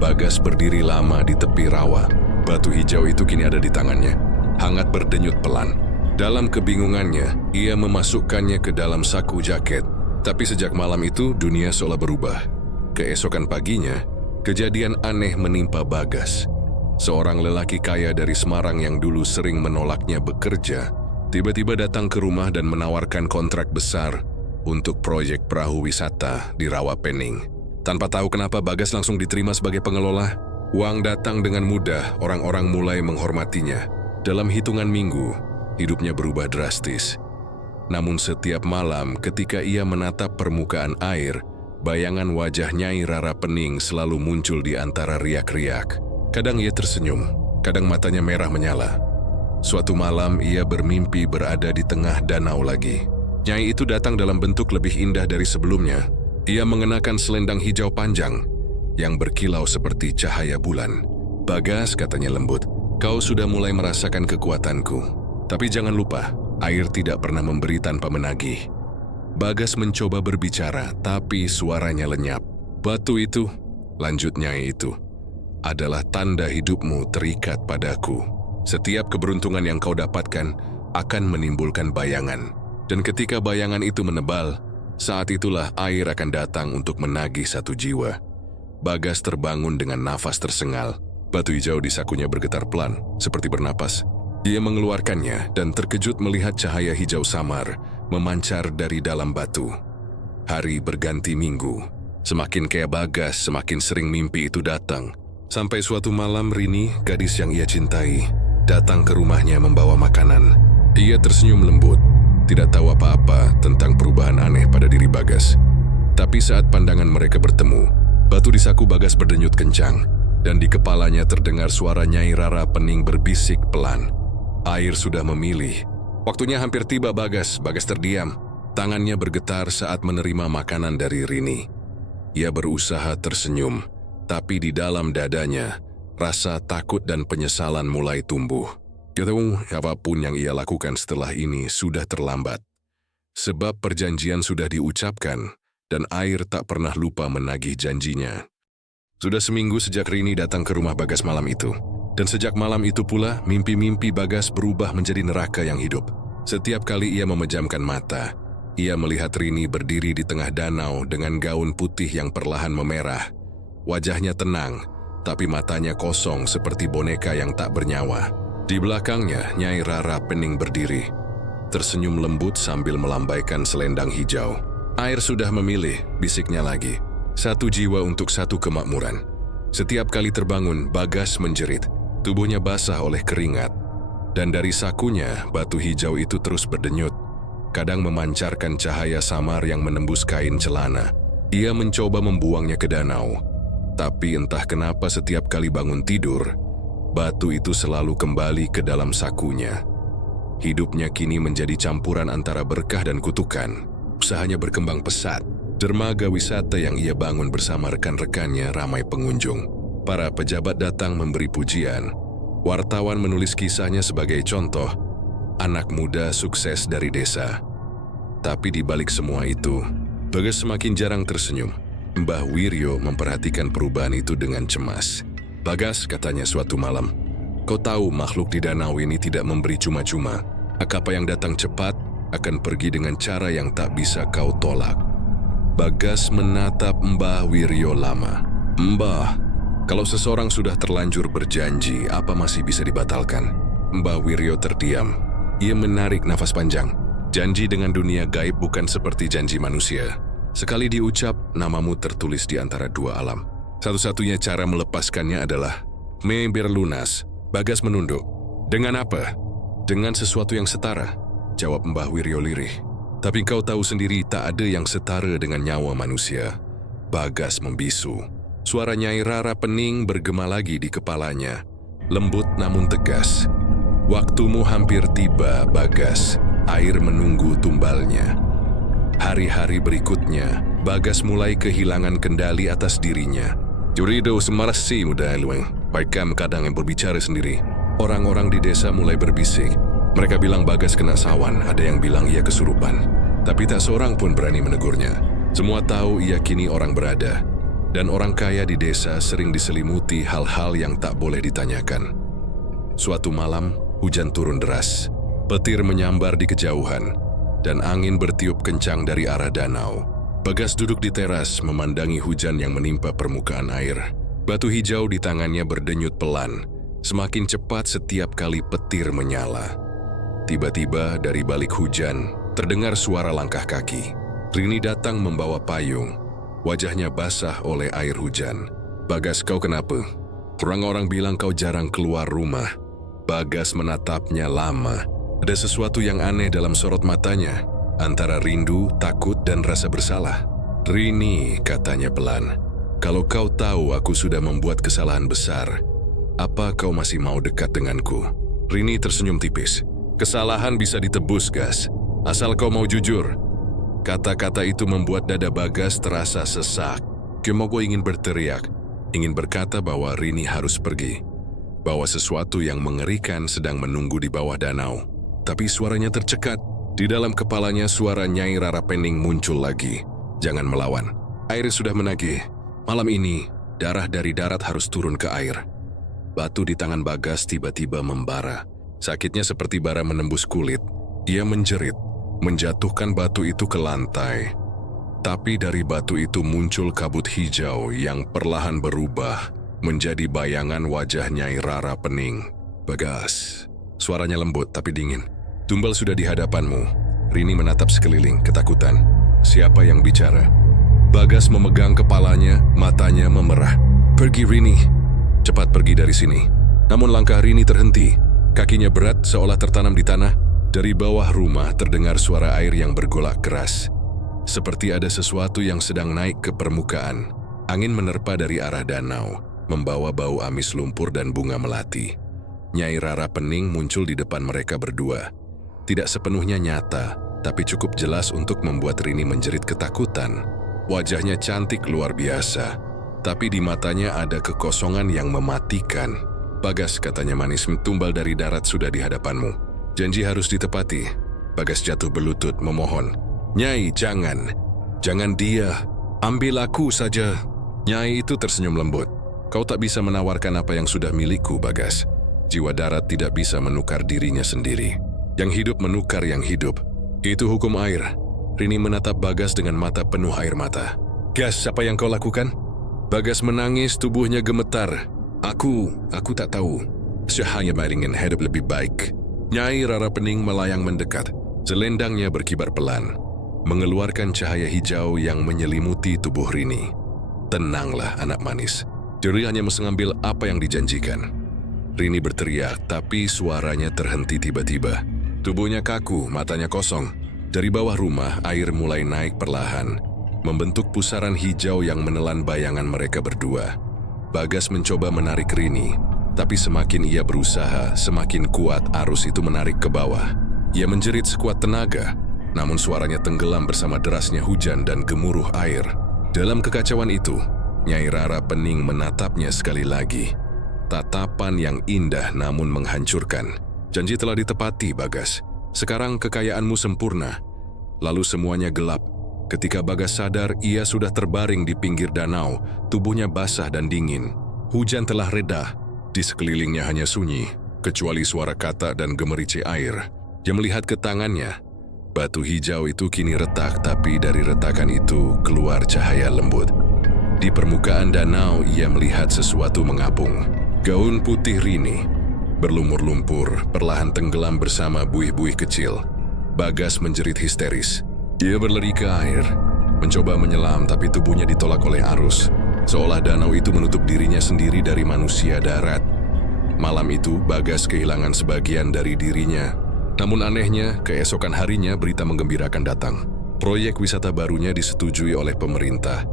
Bagas berdiri lama di tepi rawa. Batu hijau itu kini ada di tangannya. Hangat berdenyut pelan. Dalam kebingungannya, ia memasukkannya ke dalam saku jaket. Tapi sejak malam itu, dunia seolah berubah. Keesokan paginya, kejadian aneh menimpa Bagas. Seorang lelaki kaya dari Semarang yang dulu sering menolaknya bekerja, tiba-tiba datang ke rumah dan menawarkan kontrak besar untuk proyek perahu wisata di Rawa Pening. Tanpa tahu kenapa Bagas langsung diterima sebagai pengelola. Uang datang dengan mudah, orang-orang mulai menghormatinya. Dalam hitungan minggu, hidupnya berubah drastis. Namun setiap malam ketika ia menatap permukaan air, bayangan wajah Nyai Rara Pening selalu muncul di antara riak-riak. Kadang ia tersenyum, kadang matanya merah menyala. Suatu malam ia bermimpi berada di tengah danau lagi. Nyai itu datang dalam bentuk lebih indah dari sebelumnya. Ia mengenakan selendang hijau panjang yang berkilau seperti cahaya bulan. Bagas, katanya lembut, kau sudah mulai merasakan kekuatanku. Tapi jangan lupa, air tidak pernah memberi tanpa menagih. Bagas mencoba berbicara, tapi suaranya lenyap. Batu itu, lanjut Nyai itu, adalah tanda hidupmu terikat padaku. Setiap keberuntungan yang kau dapatkan akan menimbulkan bayangan. Dan ketika bayangan itu menebal, saat itulah air akan datang untuk menagih satu jiwa. Bagas terbangun dengan nafas tersengal. Batu hijau di sakunya bergetar pelan, seperti bernapas. Ia mengeluarkannya dan terkejut melihat cahaya hijau samar memancar dari dalam batu. Hari berganti minggu. Semakin kaya Bagas, semakin sering mimpi itu datang. Sampai suatu malam Rini, gadis yang ia cintai, datang ke rumahnya membawa makanan. Ia tersenyum lembut. Tidak tahu apa-apa tentang perubahan aneh pada diri Bagas. Tapi saat pandangan mereka bertemu, batu di saku Bagas berdenyut kencang, dan di kepalanya terdengar suara Nyai Rara Pening berbisik pelan. Air sudah memilih. Waktunya hampir tiba Bagas. Bagas terdiam. Tangannya bergetar saat menerima makanan dari Rini. Ia berusaha tersenyum, tapi di dalam dadanya, rasa takut dan penyesalan mulai tumbuh. Apapun yang ia lakukan setelah ini sudah terlambat. Sebab perjanjian sudah diucapkan, dan air tak pernah lupa menagih janjinya. Sudah seminggu sejak Rini datang ke rumah Bagas malam itu. Dan sejak malam itu pula, mimpi-mimpi Bagas berubah menjadi neraka yang hidup. Setiap kali ia memejamkan mata, ia melihat Rini berdiri di tengah danau dengan gaun putih yang perlahan memerah. Wajahnya tenang, tapi matanya kosong seperti boneka yang tak bernyawa. Di belakangnya, Nyai Rara Pening berdiri, tersenyum lembut sambil melambaikan selendang hijau. Air sudah memilih, bisiknya lagi. Satu jiwa untuk satu kemakmuran. Setiap kali terbangun, Bagas menjerit. Tubuhnya basah oleh keringat. Dan dari sakunya, batu hijau itu terus berdenyut. Kadang memancarkan cahaya samar yang menembus kain celana. Ia mencoba membuangnya ke danau. Tapi entah kenapa setiap kali bangun tidur, batu itu selalu kembali ke dalam sakunya. Hidupnya kini menjadi campuran antara berkah dan kutukan. Usahanya berkembang pesat. Dermaga wisata yang ia bangun bersama rekan-rekannya ramai pengunjung. Para pejabat datang memberi pujian. Wartawan menulis kisahnya sebagai contoh anak muda sukses dari desa. Tapi di balik semua itu, Bagas semakin jarang tersenyum. Mbah Wiryo memperhatikan perubahan itu dengan cemas. Bagas, katanya suatu malam, kau tahu makhluk di danau ini tidak memberi cuma-cuma. Apa yang datang cepat akan pergi dengan cara yang tak bisa kau tolak. Bagas menatap Mbah Wiryo lama. Mbah, kalau seseorang sudah terlanjur berjanji, apa masih bisa dibatalkan? Mbah Wiryo terdiam. Ia menarik nafas panjang. Janji dengan dunia gaib bukan seperti janji manusia. Sekali diucap, namamu tertulis di antara dua alam. Satu-satunya cara melepaskannya adalah berlunas. Bagas menunduk. Dengan apa? Dengan sesuatu yang setara, jawab Mbah Wiryo lirih. Tapi kau tahu sendiri tak ada yang setara dengan nyawa manusia. Bagas membisu. Suara Nyai Rara Pening bergema lagi di kepalanya, lembut namun tegas. Waktumu hampir tiba, Bagas. Air menunggu tumbalnya. Hari-hari berikutnya, Bagas mulai kehilangan kendali atas dirinya. Jurido semarasi muda lueng. Baikam kadang yang berbicara sendiri. Orang-orang di desa mulai berbisik. Mereka bilang Bagas kena sawan, ada yang bilang ia kesurupan. Tapi tak seorang pun berani menegurnya. Semua tahu ia kini orang berada. Dan orang kaya di desa sering diselimuti hal-hal yang tak boleh ditanyakan. Suatu malam, hujan turun deras. Petir menyambar di kejauhan, dan angin bertiup kencang dari arah danau. Bagas duduk di teras memandangi hujan yang menimpa permukaan air. Batu hijau di tangannya berdenyut pelan, semakin cepat setiap kali petir menyala. Tiba-tiba dari balik hujan, terdengar suara langkah kaki. Rini datang membawa payung. Wajahnya basah oleh air hujan. Bagas, kau kenapa? Orang-orang bilang kau jarang keluar rumah. Bagas menatapnya lama. Ada sesuatu yang aneh dalam sorot matanya, antara rindu, takut, dan rasa bersalah. Rini, katanya pelan, kalau kau tahu aku sudah membuat kesalahan besar, apa kau masih mau dekat denganku? Rini tersenyum tipis. Kesalahan bisa ditebus, Gas, asal kau mau jujur. Kata-kata itu membuat dada Bagas terasa sesak. Kemogo ingin berteriak, ingin berkata bahwa Rini harus pergi, bahwa sesuatu yang mengerikan sedang menunggu di bawah danau. Tapi suaranya tercekat. Di dalam kepalanya suara Nyai Rara Pening muncul lagi. Jangan melawan. Air sudah menagih. Malam ini, darah dari darat harus turun ke air. Batu di tangan Bagas tiba-tiba membara. Sakitnya seperti bara menembus kulit. Ia menjerit, menjatuhkan batu itu ke lantai. Tapi dari batu itu muncul kabut hijau yang perlahan berubah menjadi bayangan wajah Nyai Rara Pening. Bagas, suaranya lembut tapi dingin. Tumbal sudah di hadapanmu. Rini menatap sekeliling, ketakutan. Siapa yang bicara? Bagas memegang kepalanya, matanya memerah. Pergi Rini, cepat pergi dari sini. Namun langkah Rini terhenti. Kakinya berat seolah tertanam di tanah. Dari bawah rumah terdengar suara air yang bergolak keras. Seperti ada sesuatu yang sedang naik ke permukaan. Angin menerpa dari arah danau, membawa bau amis lumpur dan bunga melati. Nyai Rara Pening muncul di depan mereka berdua. Tidak sepenuhnya nyata, tapi cukup jelas untuk membuat Rini menjerit ketakutan. Wajahnya cantik luar biasa, tapi di matanya ada kekosongan yang mematikan. Bagas, katanya manis, tumbal dari darat sudah di hadapanmu. Janji harus ditepati. Bagas jatuh berlutut memohon. Nyai, jangan. Jangan dia. Ambil aku saja. Nyai itu tersenyum lembut. Kau tak bisa menawarkan apa yang sudah milikku, Bagas. Jiwa darat tidak bisa menukar dirinya sendiri. Yang hidup menukar yang hidup. Itu hukum air. Rini menatap Bagas dengan mata penuh air mata. Gas, apa yang kau lakukan? Bagas menangis, tubuhnya gemetar. Aku tak tahu. Saya hanya ingin hidup lebih baik. Nyai Rara Pening melayang mendekat. Selendangnya berkibar pelan, mengeluarkan cahaya hijau yang menyelimuti tubuh Rini. Tenanglah anak manis. Jeri hanya mengambil apa yang dijanjikan. Rini berteriak, tapi suaranya terhenti tiba-tiba. Tubuhnya kaku, matanya kosong. Dari bawah rumah, air mulai naik perlahan, membentuk pusaran hijau yang menelan bayangan mereka berdua. Bagas mencoba menarik Rini, tapi semakin ia berusaha, semakin kuat arus itu menarik ke bawah. Ia menjerit sekuat tenaga, namun suaranya tenggelam bersama derasnya hujan dan gemuruh air. Dalam kekacauan itu, Nyai Rara Pening menatapnya sekali lagi. Tatapan yang indah namun menghancurkan. Janji telah ditepati, Bagas. Sekarang kekayaanmu sempurna. Lalu semuanya gelap. Ketika Bagas sadar, ia sudah terbaring di pinggir danau, tubuhnya basah dan dingin. Hujan telah reda. Di sekelilingnya hanya sunyi, kecuali suara kata dan gemerice air. Dia melihat ke tangannya. Batu hijau itu kini retak, tapi dari retakan itu keluar cahaya lembut. Di permukaan danau, ia melihat sesuatu mengapung. Gaun putih Rini berlumur lumpur, perlahan tenggelam bersama buih-buih kecil. Bagas menjerit histeris. Dia berlari ke air, mencoba menyelam, tapi tubuhnya ditolak oleh arus. Seolah danau itu menutup dirinya sendiri dari manusia darat. Malam itu, Bagas kehilangan sebagian dari dirinya. Namun anehnya, keesokan harinya berita menggembirakan datang. Proyek wisata barunya disetujui oleh pemerintah.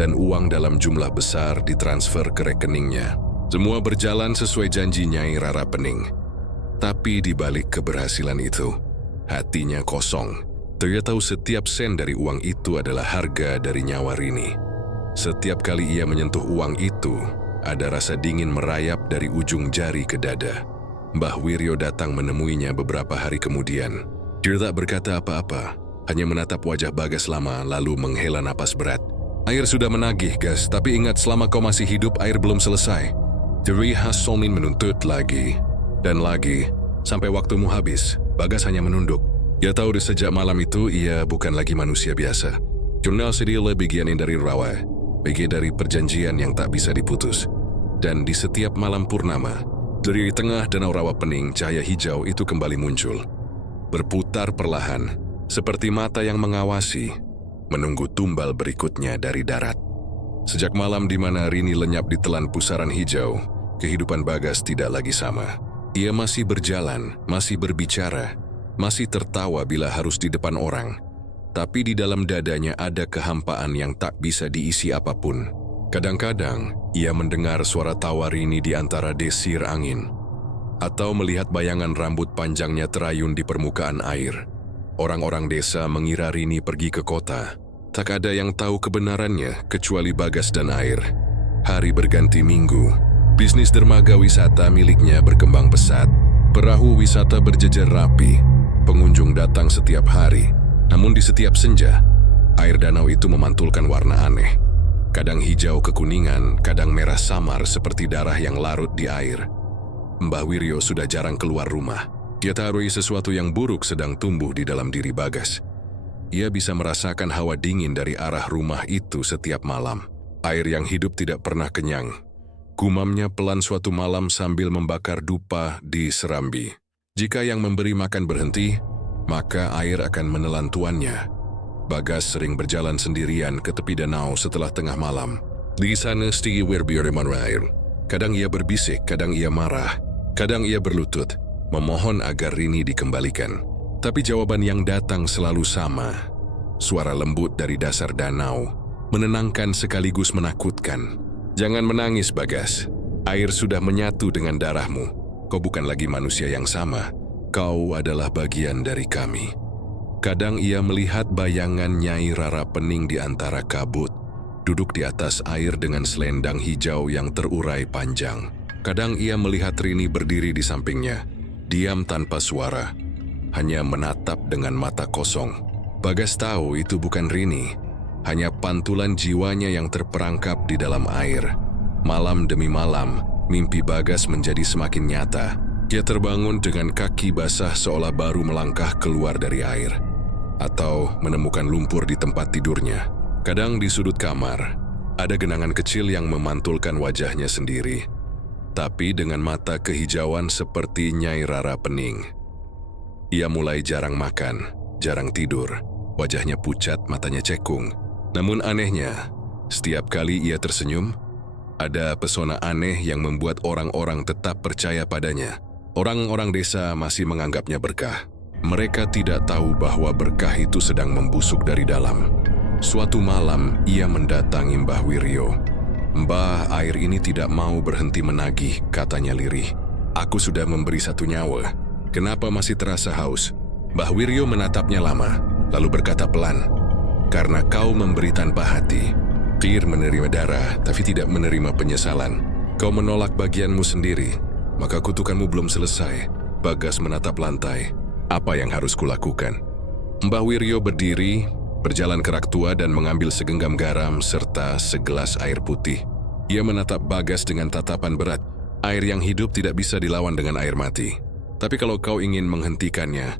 dan uang dalam jumlah besar ditransfer ke rekeningnya. Semua berjalan sesuai janji Nyai Rara Pening. Tapi di balik keberhasilan itu, hatinya kosong. Dia tahu setiap sen dari uang itu adalah harga dari nyawa Rini. Setiap kali ia menyentuh uang itu, ada rasa dingin merayap dari ujung jari ke dada. Mbah Wiryo datang menemuinya beberapa hari kemudian. Dia tak berkata apa-apa, hanya menatap wajah Bagas lama lalu menghela napas berat. Air sudah menagih, Gas, tapi ingat selama kau masih hidup air belum selesai. Jadi Hasomin menuntut lagi dan lagi sampai waktumu habis. Bagas hanya menunduk. Ia tahu sejak malam itu ia bukan lagi manusia biasa. Jurnal sedih bagian dari rawa, bagian dari perjanjian yang tak bisa diputus. Dan di setiap malam purnama, dari tengah danau rawa pening, cahaya hijau itu kembali muncul. Berputar perlahan, seperti mata yang mengawasi, menunggu tumbal berikutnya dari darat. Sejak malam di mana Rini lenyap di telan pusaran hijau, kehidupan Bagas tidak lagi sama. Ia masih berjalan, masih berbicara, masih tertawa bila harus di depan orang. Tapi di dalam dadanya ada kehampaan yang tak bisa diisi apapun. Kadang-kadang, ia mendengar suara tawa Rini di antara desir angin, atau melihat bayangan rambut panjangnya terayun di permukaan air. Orang-orang desa mengira Rini pergi ke kota. Tak ada yang tahu kebenarannya kecuali Bagas dan Air. Hari berganti minggu. Bisnis dermaga wisata miliknya berkembang pesat. Perahu wisata berjejer rapi. Pengunjung datang setiap hari. Namun di setiap senja, air danau itu memantulkan warna aneh. Kadang hijau kekuningan, kadang merah samar seperti darah yang larut di air. Mbah Wiryo sudah jarang keluar rumah. Dia tahu sesuatu yang buruk sedang tumbuh di dalam diri Bagas. Ia bisa merasakan hawa dingin dari arah rumah itu setiap malam. Air yang hidup tidak pernah kenyang. Gumamnya pelan suatu malam sambil membakar dupa di serambi. Jika yang memberi makan berhenti, maka air akan menelan tuannya. Bagas sering berjalan sendirian ke tepi danau setelah tengah malam. Di sana stigi wirbireman air. Kadang ia berbisik, kadang ia marah. Kadang ia berlutut, memohon agar Rini dikembalikan. Tapi jawaban yang datang selalu sama. Suara lembut dari dasar danau, menenangkan sekaligus menakutkan. Jangan menangis, Bagas. Air sudah menyatu dengan darahmu. Kau bukan lagi manusia yang sama. Kau adalah bagian dari kami. Kadang ia melihat bayangan Nyai Rara Pening di antara kabut, duduk di atas air dengan selendang hijau yang terurai panjang. Kadang ia melihat Rini berdiri di sampingnya, diam tanpa suara, hanya menatap dengan mata kosong. Bagas tahu itu bukan Rini, hanya pantulan jiwanya yang terperangkap di dalam air. Malam demi malam, mimpi Bagas menjadi semakin nyata. Dia terbangun dengan kaki basah seolah baru melangkah keluar dari air, atau menemukan lumpur di tempat tidurnya. Kadang di sudut kamar, ada genangan kecil yang memantulkan wajahnya sendiri. Tapi dengan mata kehijauan seperti Nyai Rara Pening. Ia mulai jarang makan, jarang tidur, wajahnya pucat, matanya cekung. Namun anehnya, setiap kali ia tersenyum, ada pesona aneh yang membuat orang-orang tetap percaya padanya. Orang-orang desa masih menganggapnya berkah. Mereka tidak tahu bahwa berkah itu sedang membusuk dari dalam. Suatu malam, ia mendatangi Mbah Wiryo. Mbah, air ini tidak mau berhenti menagih, katanya lirih. Aku sudah memberi satu nyawa. Kenapa masih terasa haus? Mbah Wiryo menatapnya lama, lalu berkata pelan, karena kau memberi tanpa hati. Tir menerima darah, tapi tidak menerima penyesalan. Kau menolak bagianmu sendiri, maka kutukanmu belum selesai. Bagas menatap lantai. Apa yang harus kulakukan? Mbah Wiryo berdiri, berjalan ke rak tua dan mengambil segenggam garam serta segelas air putih. Ia menatap Bagas dengan tatapan berat. Air yang hidup tidak bisa dilawan dengan air mati. Tapi kalau kau ingin menghentikannya,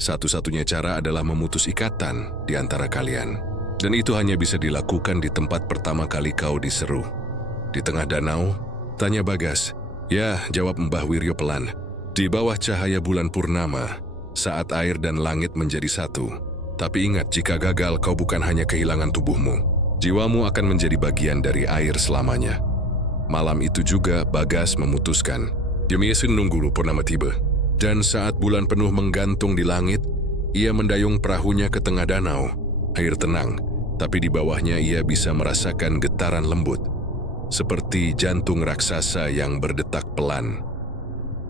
satu-satunya cara adalah memutus ikatan di antara kalian. Dan itu hanya bisa dilakukan di tempat pertama kali kau diseru. Di tengah danau, tanya Bagas. Ya, jawab Mbah Wiryo pelan. Di bawah cahaya bulan purnama, saat air dan langit menjadi satu. Tapi ingat, jika gagal, kau bukan hanya kehilangan tubuhmu. Jiwamu akan menjadi bagian dari air selamanya. Malam itu juga Bagas memutuskan. Dia menunggu purnama tiba. Dan saat bulan penuh menggantung di langit, ia mendayung perahunya ke tengah danau. Air tenang, tapi di bawahnya ia bisa merasakan getaran lembut, seperti jantung raksasa yang berdetak pelan.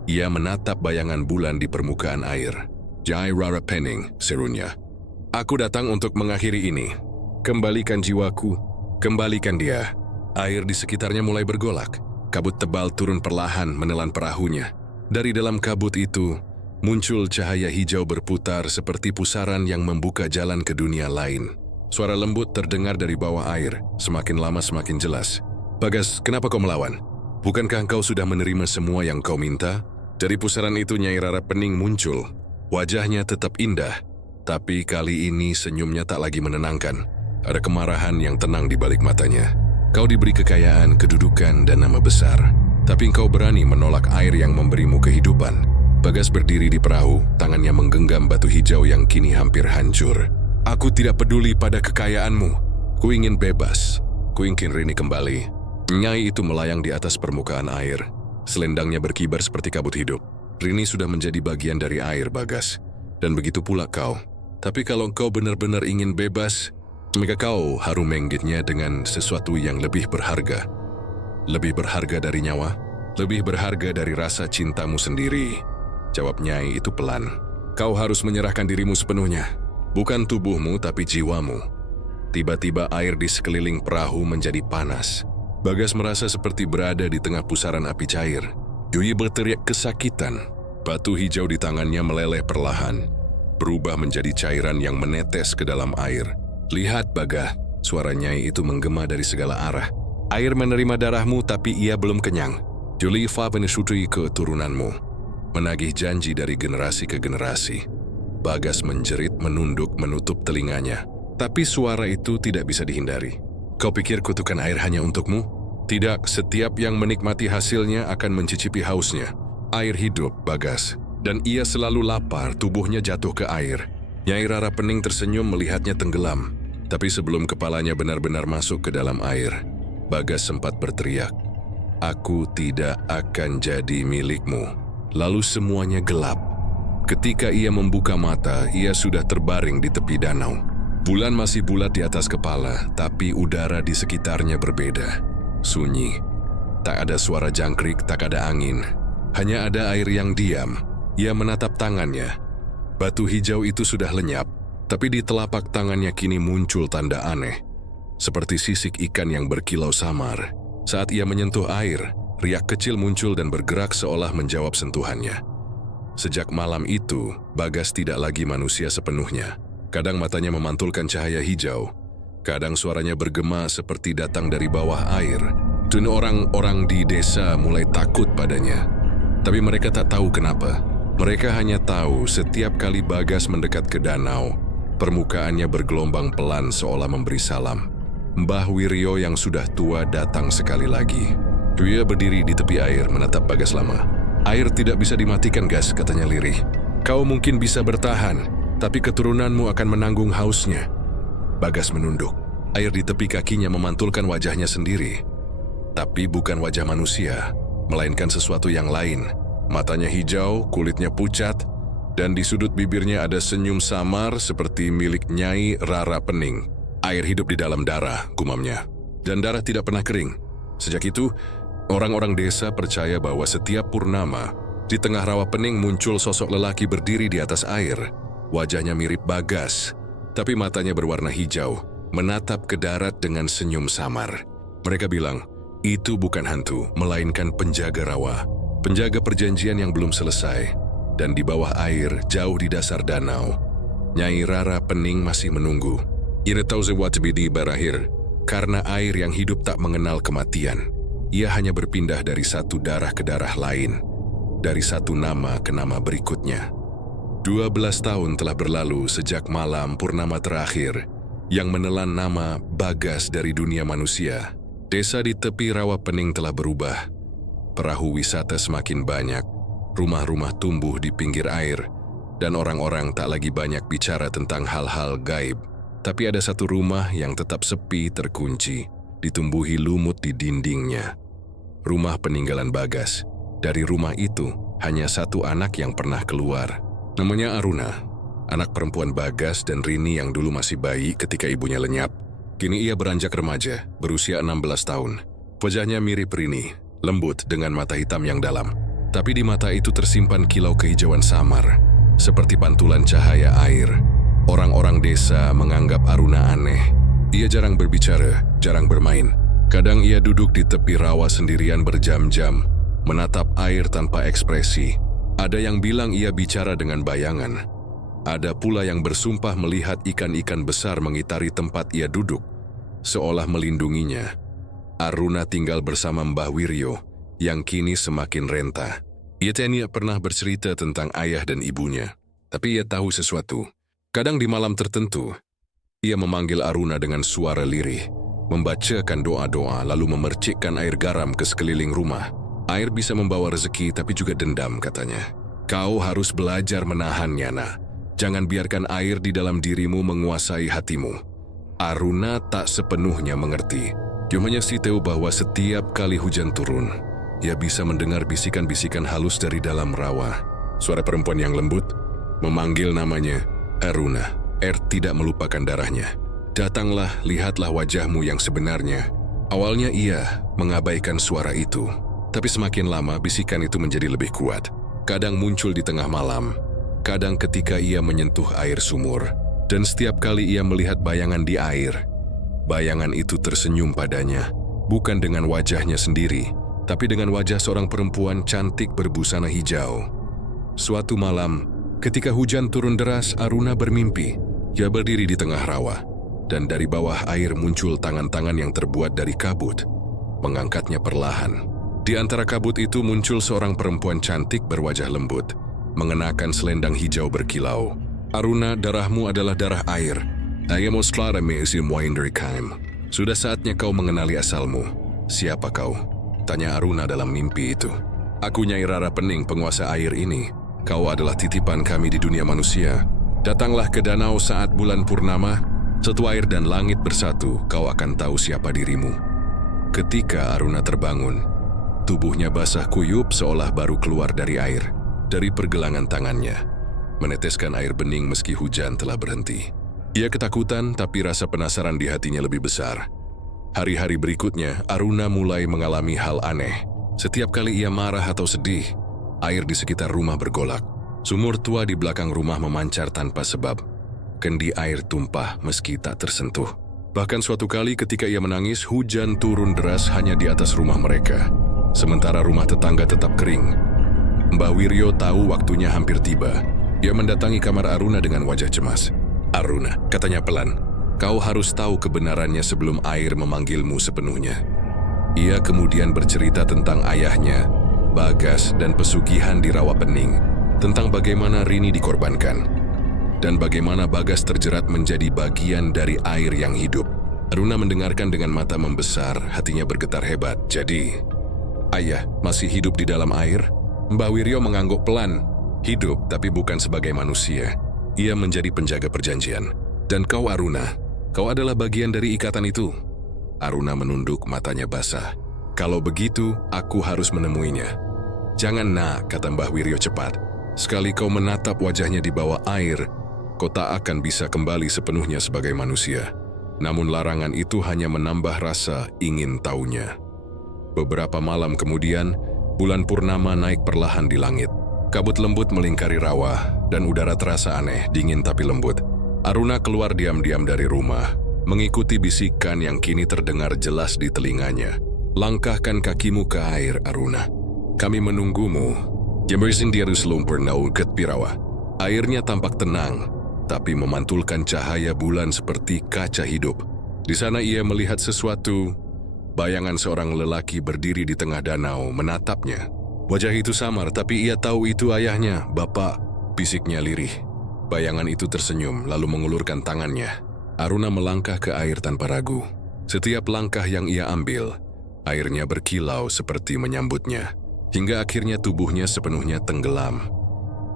Ia menatap bayangan bulan di permukaan air. "Jai Rara Pening," serunya. "Aku datang untuk mengakhiri ini. Kembalikan jiwaku, kembalikan dia." Air di sekitarnya mulai bergolak. Kabut tebal turun perlahan menelan perahunya. Dari dalam kabut itu, muncul cahaya hijau berputar seperti pusaran yang membuka jalan ke dunia lain. Suara lembut terdengar dari bawah air, semakin lama semakin jelas. "Bagas, kenapa kau melawan? Bukankah engkau sudah menerima semua yang kau minta?" Dari pusaran itu Nyai Rara Pening muncul. Wajahnya tetap indah, tapi kali ini senyumnya tak lagi menenangkan. Ada kemarahan yang tenang di balik matanya. "Kau diberi kekayaan, kedudukan, dan nama besar, tapi engkau berani menolak air yang memberimu kehidupan." Bagas berdiri di perahu, tangannya menggenggam batu hijau yang kini hampir hancur. "Aku tidak peduli pada kekayaanmu. Ku ingin bebas. Ku ingin Rini kembali." Nyai itu melayang di atas permukaan air. Selendangnya berkibar seperti kabut hidup. "Rini sudah menjadi bagian dari air, Bagas. Dan begitu pula kau. Tapi kalau kau benar-benar ingin bebas, maka kau harus menggitnya dengan sesuatu yang lebih berharga. Lebih berharga dari nyawa, lebih berharga dari rasa cintamu sendiri," jawab Nyai itu pelan. "Kau harus menyerahkan dirimu sepenuhnya. Bukan tubuhmu, tapi jiwamu." Tiba-tiba air di sekeliling perahu menjadi panas. Bagas merasa seperti berada di tengah pusaran api cair. Yui berteriak kesakitan. Batu hijau di tangannya meleleh perlahan, berubah menjadi cairan yang menetes ke dalam air. "Lihat, Baga," suara Nyai itu menggema dari segala arah. "Air menerima darahmu, tapi ia belum kenyang. Julifa menyusui keturunanmu, menagih janji dari generasi ke generasi." Bagas menjerit, menunduk, menutup telinganya. Tapi suara itu tidak bisa dihindari. "Kau pikir kutukan air hanya untukmu? Tidak, setiap yang menikmati hasilnya akan mencicipi hausnya. Air hidup, Bagas. Dan ia selalu lapar, tubuhnya jatuh ke air." Nyai Rara Pening tersenyum melihatnya tenggelam. Tapi sebelum kepalanya benar-benar masuk ke dalam air, Bagas sempat berteriak, "Aku tidak akan jadi milikmu." Lalu semuanya gelap. Ketika ia membuka mata, ia sudah terbaring di tepi danau. Bulan masih bulat di atas kepala, tapi udara di sekitarnya berbeda. Sunyi. Tak ada suara jangkrik, tak ada angin. Hanya ada air yang diam. Ia menatap tangannya. Batu hijau itu sudah lenyap, tapi di telapak tangannya kini muncul tanda aneh. Seperti sisik ikan yang berkilau samar. Saat ia menyentuh air, riak kecil muncul dan bergerak seolah menjawab sentuhannya. Sejak malam itu, Bagas tidak lagi manusia sepenuhnya. Kadang matanya memantulkan cahaya hijau, kadang suaranya bergema seperti datang dari bawah air. Dan orang-orang di desa mulai takut padanya. Tapi mereka tak tahu kenapa. Mereka hanya tahu setiap kali Bagas mendekat ke danau, permukaannya bergelombang pelan seolah memberi salam. Mbah Wiryo yang sudah tua datang sekali lagi. Dia berdiri di tepi air menatap Bagas lama. "Air tidak bisa dimatikan, Gas," katanya lirih. "Kau mungkin bisa bertahan, tapi keturunanmu akan menanggung hausnya." Bagas menunduk. Air di tepi kakinya memantulkan wajahnya sendiri. Tapi bukan wajah manusia, melainkan sesuatu yang lain. Matanya hijau, kulitnya pucat, dan di sudut bibirnya ada senyum samar seperti milik Nyai Rara Pening. "Air hidup di dalam darah," gumamnya. "Dan darah tidak pernah kering." Sejak itu, orang-orang desa percaya bahwa setiap purnama, di tengah rawa pening muncul sosok lelaki berdiri di atas air. Wajahnya mirip Bagas, tapi matanya berwarna hijau, menatap ke darat dengan senyum samar. Mereka bilang, itu bukan hantu, melainkan penjaga rawa. Penjaga perjanjian yang belum selesai. Dan di bawah air, jauh di dasar danau, Nyai Rara Pening masih menunggu. Ia tahu di berakhir, karena air yang hidup tak mengenal kematian. Ia hanya berpindah dari satu darah ke darah lain, dari satu nama ke nama berikutnya. 12 tahun telah berlalu sejak malam purnama terakhir yang menelan nama Bagas dari dunia manusia. Desa di tepi rawa pening telah berubah. Perahu wisata semakin banyak, rumah-rumah tumbuh di pinggir air, dan orang-orang tak lagi banyak bicara tentang hal-hal gaib. Tapi ada satu rumah yang tetap sepi terkunci, ditumbuhi lumut di dindingnya. Rumah peninggalan Bagas. Dari rumah itu, hanya satu anak yang pernah keluar. Namanya Aruna, anak perempuan Bagas dan Rini yang dulu masih bayi ketika ibunya lenyap. Kini ia beranjak remaja, berusia 16 tahun. Wajahnya mirip Rini, lembut dengan mata hitam yang dalam. Tapi di mata itu tersimpan kilau kehijauan samar, seperti pantulan cahaya air. Orang-orang desa menganggap Aruna aneh. Ia jarang berbicara, jarang bermain. Kadang ia duduk di tepi rawa sendirian berjam-jam, menatap air tanpa ekspresi. Ada yang bilang ia bicara dengan bayangan. Ada pula yang bersumpah melihat ikan-ikan besar mengitari tempat ia duduk, seolah melindunginya. Aruna tinggal bersama Mbah Wiryo, yang kini semakin renta. Ia tidak pernah bercerita tentang ayah dan ibunya, tapi ia tahu sesuatu. Kadang di malam tertentu, ia memanggil Aruna dengan suara lirih, membacakan doa-doa lalu memercikkan air garam ke sekeliling rumah. Air bisa membawa rezeki tapi juga dendam, katanya. Kau harus belajar menahannya, nak. Jangan biarkan air di dalam dirimu menguasai hatimu. Aruna tak sepenuhnya mengerti. Dia hanya tahu bahwa setiap kali hujan turun, ia bisa mendengar bisikan-bisikan halus dari dalam rawa. Suara perempuan yang lembut memanggil namanya, Aruna. Tidak melupakan darahnya. Datanglah, lihatlah wajahmu yang sebenarnya. Awalnya ia mengabaikan suara itu, tapi semakin lama bisikan itu menjadi lebih kuat. Kadang muncul di tengah malam, kadang ketika ia menyentuh air sumur, dan setiap kali ia melihat bayangan di air. Bayangan itu tersenyum padanya, bukan dengan wajahnya sendiri, tapi dengan wajah seorang perempuan cantik berbusana hijau. Suatu malam, ketika hujan turun deras, Aruna bermimpi. Ia berdiri di tengah rawa, dan dari bawah air muncul tangan-tangan yang terbuat dari kabut, mengangkatnya perlahan. Di antara kabut itu muncul seorang perempuan cantik berwajah lembut, mengenakan selendang hijau berkilau. Aruna, darahmu adalah darah air. Sudah saatnya kau mengenali asalmu. Siapa kau? Tanya Aruna dalam mimpi itu. Aku Nyai Rara Pening, penguasa air ini. Kau adalah titipan kami di dunia manusia. Datanglah ke danau saat bulan purnama. Setelah air dan langit bersatu, kau akan tahu siapa dirimu. Ketika Aruna terbangun, tubuhnya basah kuyup seolah baru keluar dari air. Dari pergelangan tangannya, meneteskan air bening meski hujan telah berhenti. Ia ketakutan, tapi rasa penasaran di hatinya lebih besar. Hari-hari berikutnya, Aruna mulai mengalami hal aneh. Setiap kali ia marah atau sedih, air di sekitar rumah bergolak. Sumur tua di belakang rumah memancar tanpa sebab. Kendi air tumpah meski tak tersentuh. Bahkan suatu kali ketika ia menangis, hujan turun deras hanya di atas rumah mereka. Sementara rumah tetangga tetap kering. Mbah Wiryo tahu waktunya hampir tiba. Ia mendatangi kamar Aruna dengan wajah cemas. Aruna, katanya pelan, kau harus tahu kebenarannya sebelum air memanggilmu sepenuhnya. Ia kemudian bercerita tentang ayahnya, Bagas, dan pesugihan di Rawa Pening, tentang bagaimana Rini dikorbankan, dan bagaimana Bagas terjerat menjadi bagian dari air yang hidup. Aruna mendengarkan dengan mata membesar, hatinya bergetar hebat. Jadi, ayah masih hidup di dalam air? Mbah Wiryo mengangguk pelan. Hidup, tapi bukan sebagai manusia. Ia menjadi penjaga perjanjian. Dan kau Aruna, kau adalah bagian dari ikatan itu. Aruna menunduk, matanya basah. Kalau begitu, aku harus menemuinya. Jangan nak, kata Mbah Wiryo cepat. Sekali kau menatap wajahnya di bawah air, kau tak akan bisa kembali sepenuhnya sebagai manusia. Namun larangan itu hanya menambah rasa ingin tahunya. Beberapa malam kemudian, bulan purnama naik perlahan di langit. Kabut lembut melingkari rawa, dan udara terasa aneh, dingin tapi lembut. Aruna keluar diam-diam dari rumah, mengikuti bisikan yang kini terdengar jelas di telinganya. Langkahkan kakimu ke air, Aruna. Kami menunggumu. Jemersin diarus lumpur nauket pirawa. Airnya tampak tenang, tapi memantulkan cahaya bulan seperti kaca hidup. Di sana ia melihat sesuatu. Bayangan seorang lelaki berdiri di tengah danau menatapnya. Wajah itu samar, tapi ia tahu itu ayahnya. Bapak, bisiknya lirih. Bayangan itu tersenyum, lalu mengulurkan tangannya. Aruna melangkah ke air tanpa ragu. Setiap langkah yang ia ambil, airnya berkilau seperti menyambutnya. Hingga akhirnya tubuhnya sepenuhnya tenggelam.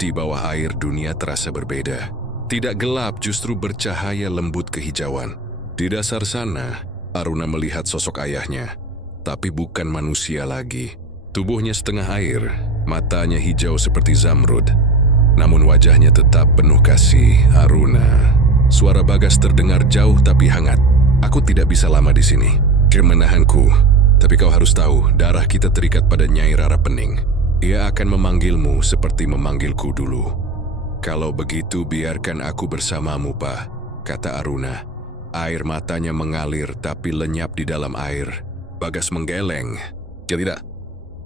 Di bawah air dunia terasa berbeda. Tidak gelap, justru bercahaya lembut kehijauan. Di dasar sana, Aruna melihat sosok ayahnya, tapi bukan manusia lagi. Tubuhnya setengah air, matanya hijau seperti zamrud. Namun wajahnya tetap penuh kasih. Aruna. Suara Bagas terdengar jauh tapi hangat. Aku tidak bisa lama di sini. Dia menahanku. Tapi kau harus tahu, darah kita terikat pada Nyai Rara Pening. Ia akan memanggilmu seperti memanggilku dulu. Kalau begitu, biarkan aku bersamamu, Pak, kata Aruna. Air matanya mengalir tapi lenyap di dalam air. Bagas menggeleng. Ya tidak,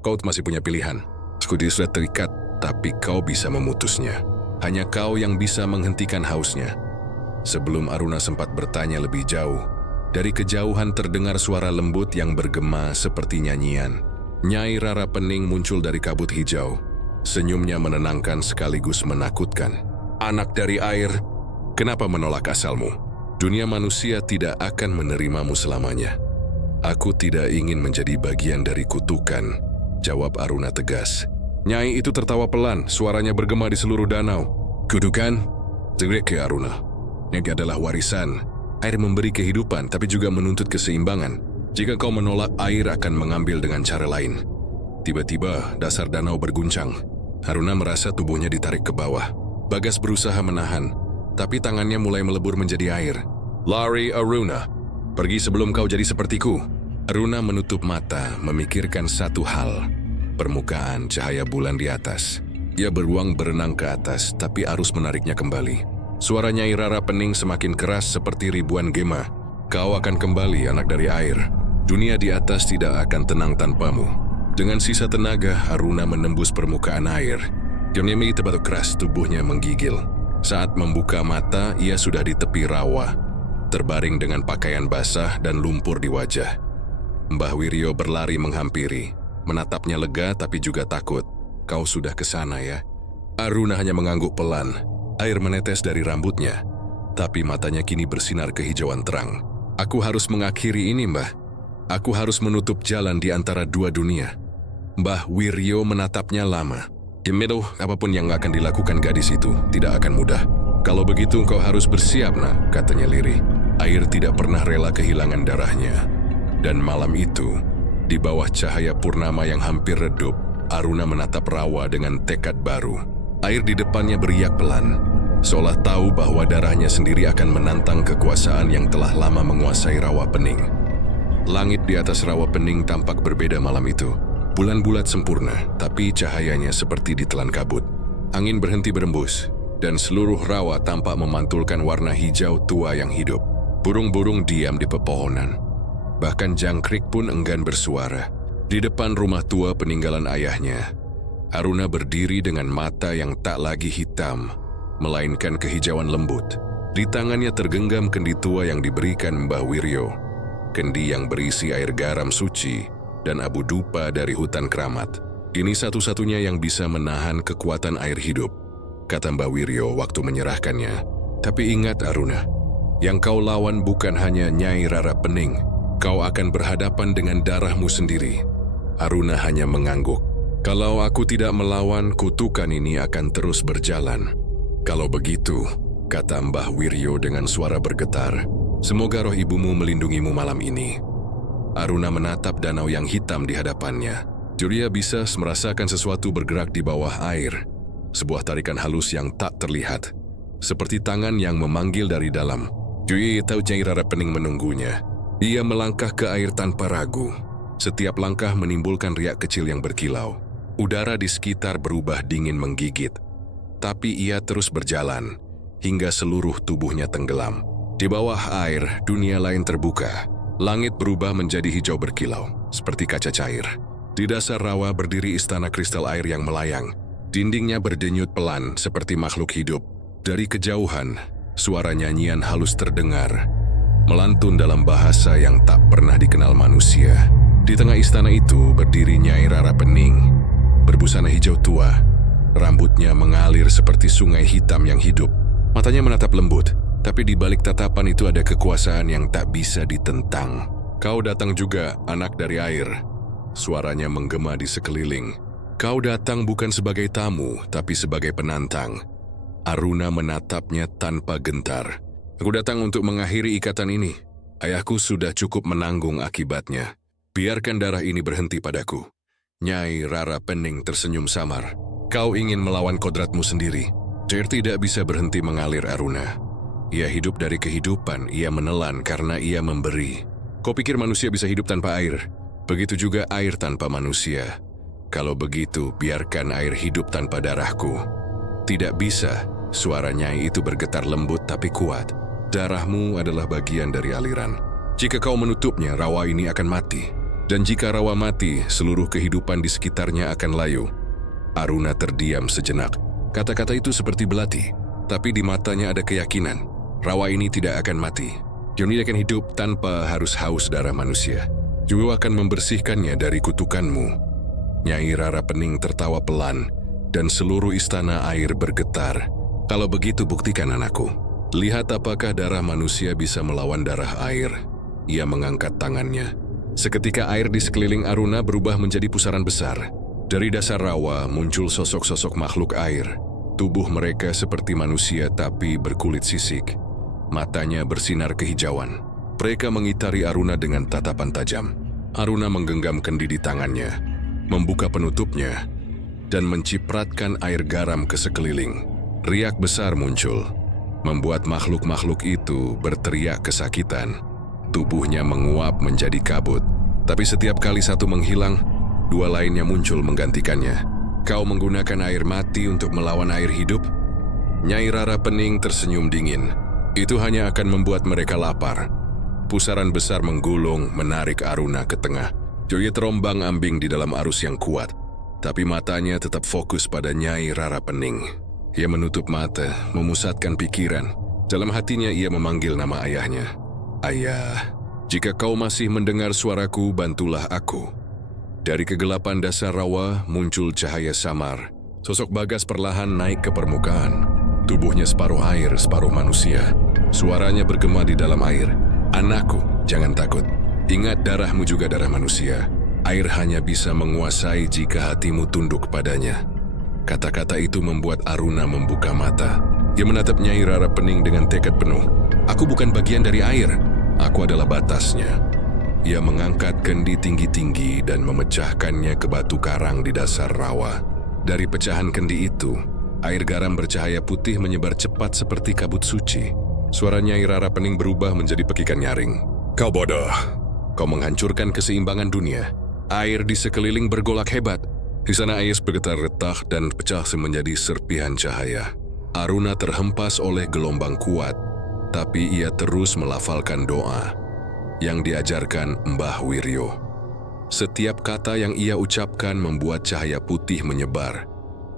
kau masih punya pilihan. Skudi sudah terikat, tapi kau bisa memutusnya. Hanya kau yang bisa menghentikan hausnya. Sebelum Aruna sempat bertanya lebih jauh, dari kejauhan terdengar suara lembut yang bergema seperti nyanyian. Nyai Rara Pening muncul dari kabut hijau. Senyumnya menenangkan sekaligus menakutkan. Anak dari air, kenapa menolak asalmu? Dunia manusia tidak akan menerimamu selamanya. Aku tidak ingin menjadi bagian dari kutukan, jawab Aruna tegas. Nyai itu tertawa pelan, suaranya bergema di seluruh danau. Kutukan? Teriak ke Aruna. Ini adalah warisan. Air memberi kehidupan tapi juga menuntut keseimbangan. Jika kau menolak, air akan mengambil dengan cara lain. Tiba-tiba dasar danau berguncang. Aruna merasa tubuhnya ditarik ke bawah. Bagas berusaha menahan, tapi tangannya mulai melebur menjadi air. Lari Aruna, pergi sebelum kau jadi sepertiku. Aruna menutup mata, memikirkan satu hal. Permukaan cahaya bulan di atas. Ia beruang berenang ke atas, tapi arus menariknya kembali. Suara Nyai Rara Pening semakin keras seperti ribuan gema. Kau akan kembali, anak dari air. Dunia di atas tidak akan tenang tanpamu. Dengan sisa tenaga, Aruna menembus permukaan air. Diam-diam terbatuk keras, tubuhnya menggigil. Saat membuka mata, ia sudah di tepi rawa, terbaring dengan pakaian basah dan lumpur di wajah. Mbah Wiryo berlari menghampiri, menatapnya lega tapi juga takut. Kau sudah ke sana ya? Aruna hanya mengangguk pelan. Air menetes dari rambutnya, tapi matanya kini bersinar kehijauan terang. Aku harus mengakhiri ini, Mbah. Aku harus menutup jalan di antara dua dunia. Mbah Wiryo menatapnya lama. Meadow, apapun yang akan dilakukan gadis itu tidak akan mudah. Kalau begitu kau harus bersiap, nah, katanya lirih. Air tidak pernah rela kehilangan darahnya. Dan malam itu, di bawah cahaya purnama yang hampir redup, Aruna menatap rawa dengan tekad baru. Air di depannya beriak pelan, seolah tahu bahwa darahnya sendiri akan menantang kekuasaan yang telah lama menguasai Rawa Pening. Langit di atas Rawa Pening tampak berbeda malam itu. Bulan bulat sempurna, tapi cahayanya seperti ditelan kabut. Angin berhenti berembus, dan seluruh rawa tampak memantulkan warna hijau tua yang hidup. Burung-burung diam di pepohonan. Bahkan jangkrik pun enggan bersuara. Di depan rumah tua peninggalan ayahnya, Aruna berdiri dengan mata yang tak lagi hitam, melainkan kehijauan lembut. Di tangannya tergenggam kendi tua yang diberikan Mbah Wiryo. Kendi yang berisi air garam suci dan abu dupa dari hutan keramat. Ini satu-satunya yang bisa menahan kekuatan air hidup, kata Mbah Wiryo waktu menyerahkannya. Tapi ingat Aruna, yang kau lawan bukan hanya Nyai Rara Pening. Kau akan berhadapan dengan darahmu sendiri. Aruna hanya mengangguk. Kalau aku tidak melawan, kutukan ini akan terus berjalan. Kalau begitu, kata Mbah Wiryo dengan suara bergetar, semoga roh ibumu melindungimu malam ini. Aruna menatap danau yang hitam di hadapannya. Julia bisa merasakan sesuatu bergerak di bawah air. Sebuah tarikan halus yang tak terlihat, seperti tangan yang memanggil dari dalam. Julia tahu Nyai Rara Pening menunggunya. Ia melangkah ke air tanpa ragu. Setiap langkah menimbulkan riak kecil yang berkilau. Udara di sekitar berubah dingin menggigit. Tapi ia terus berjalan, hingga seluruh tubuhnya tenggelam. Di bawah air, dunia lain terbuka. Langit berubah menjadi hijau berkilau, seperti kaca cair. Di dasar rawa berdiri istana kristal air yang melayang. Dindingnya berdenyut pelan, seperti makhluk hidup. Dari kejauhan, suara nyanyian halus terdengar, melantun dalam bahasa yang tak pernah dikenal manusia. Di tengah istana itu berdiri Nyai Rara Pening, berbusana hijau tua. Rambutnya mengalir seperti sungai hitam yang hidup. Matanya menatap lembut, tapi di balik tatapan itu ada kekuasaan yang tak bisa ditentang. Kau datang juga, anak dari air. Suaranya menggema di sekeliling. Kau datang bukan sebagai tamu, tapi sebagai penantang. Aruna menatapnya tanpa gentar. Aku datang untuk mengakhiri ikatan ini. Ayahku sudah cukup menanggung akibatnya. Biarkan darah ini berhenti padaku. Nyai Rara Pening tersenyum samar. Kau ingin melawan kodratmu sendiri. Cair tidak bisa berhenti mengalir Aruna. Ia hidup dari kehidupan, ia menelan karena ia memberi. Kau pikir manusia bisa hidup tanpa air? Begitu juga air tanpa manusia. Kalau begitu, biarkan air hidup tanpa darahku. Tidak bisa, suara Nyai itu bergetar lembut tapi kuat. Darahmu adalah bagian dari aliran. Jika kau menutupnya, rawa ini akan mati. Dan jika rawa mati, seluruh kehidupan di sekitarnya akan layu. Aruna terdiam sejenak. Kata-kata itu seperti belati, tapi di matanya ada keyakinan. Rawa ini tidak akan mati. Yoni akan hidup tanpa harus haus darah manusia. Juga akan membersihkannya dari kutukanmu. Nyai Rara Pening tertawa pelan, dan seluruh istana air bergetar. Kalau begitu buktikan anakku. Lihat apakah darah manusia bisa melawan darah air. Ia mengangkat tangannya. Seketika air di sekeliling Aruna berubah menjadi pusaran besar. Dari dasar rawa muncul sosok-sosok makhluk air. Tubuh mereka seperti manusia tapi berkulit sisik. Matanya bersinar kehijauan. Mereka mengitari Aruna dengan tatapan tajam. Aruna menggenggam kendi di tangannya, membuka penutupnya, dan mencipratkan air garam ke sekeliling. Riak besar muncul, membuat makhluk-makhluk itu berteriak kesakitan. Tubuhnya menguap menjadi kabut. Tapi setiap kali satu menghilang, dua lainnya muncul menggantikannya. Kau menggunakan air mati untuk melawan air hidup? Nyai Rara Pening tersenyum dingin. Itu hanya akan membuat mereka lapar. Pusaran besar menggulung, menarik Aruna ke tengah. Joye terombang ambing di dalam arus yang kuat, tapi matanya tetap fokus pada Nyai Rara Pening. Ia menutup mata, memusatkan pikiran. Dalam hatinya ia memanggil nama ayahnya. Ayah, jika kau masih mendengar suaraku, bantulah aku. Dari kegelapan dasar rawa muncul cahaya samar. Sosok Bagas perlahan naik ke permukaan. Tubuhnya separuh air, separuh manusia. Suaranya bergema di dalam air. Anakku, jangan takut. Ingat darahmu juga darah manusia. Air hanya bisa menguasai jika hatimu tunduk padanya. Kata-kata itu membuat Aruna membuka mata. Ia menatap Nyai Rara Pening dengan tekad penuh. Aku bukan bagian dari air. Aku adalah batasnya. Ia mengangkat kendi tinggi-tinggi dan memecahkannya ke batu karang di dasar rawa. Dari pecahan kendi itu, air garam bercahaya putih menyebar cepat seperti kabut suci. Suara Nyai Rara Pening berubah menjadi pekikan nyaring. Kau bodoh. Kau menghancurkan keseimbangan dunia. Air di sekeliling bergolak hebat. Di sana air bergetar retak dan pecah menjadi serpihan cahaya. Aruna terhempas oleh gelombang kuat, tapi ia terus melafalkan doa yang diajarkan Mbah Wiryo. Setiap kata yang ia ucapkan membuat cahaya putih menyebar,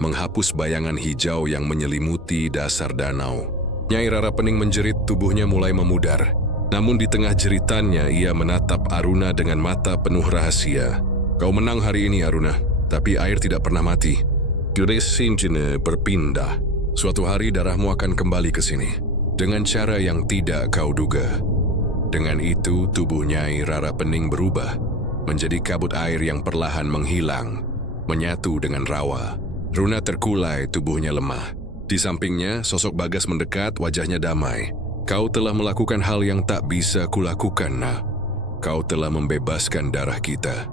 menghapus bayangan hijau yang menyelimuti dasar danau. Nyai Rara Pening menjerit, tubuhnya mulai memudar. Namun di tengah jeritannya ia menatap Aruna dengan mata penuh rahasia. Kau menang hari ini Aruna, tapi air tidak pernah mati. Sinjine berpindah. Suatu hari darahmu akan kembali ke sini. Dengan cara yang tidak kau duga. Dengan itu tubuh Nyai Rara Pening berubah. Menjadi kabut air yang perlahan menghilang. Menyatu dengan rawa. Runa terkulai, tubuhnya lemah. Di sampingnya, sosok Bagas mendekat, wajahnya damai. Kau telah melakukan hal yang tak bisa kulakukan, nah. Kau telah membebaskan darah kita.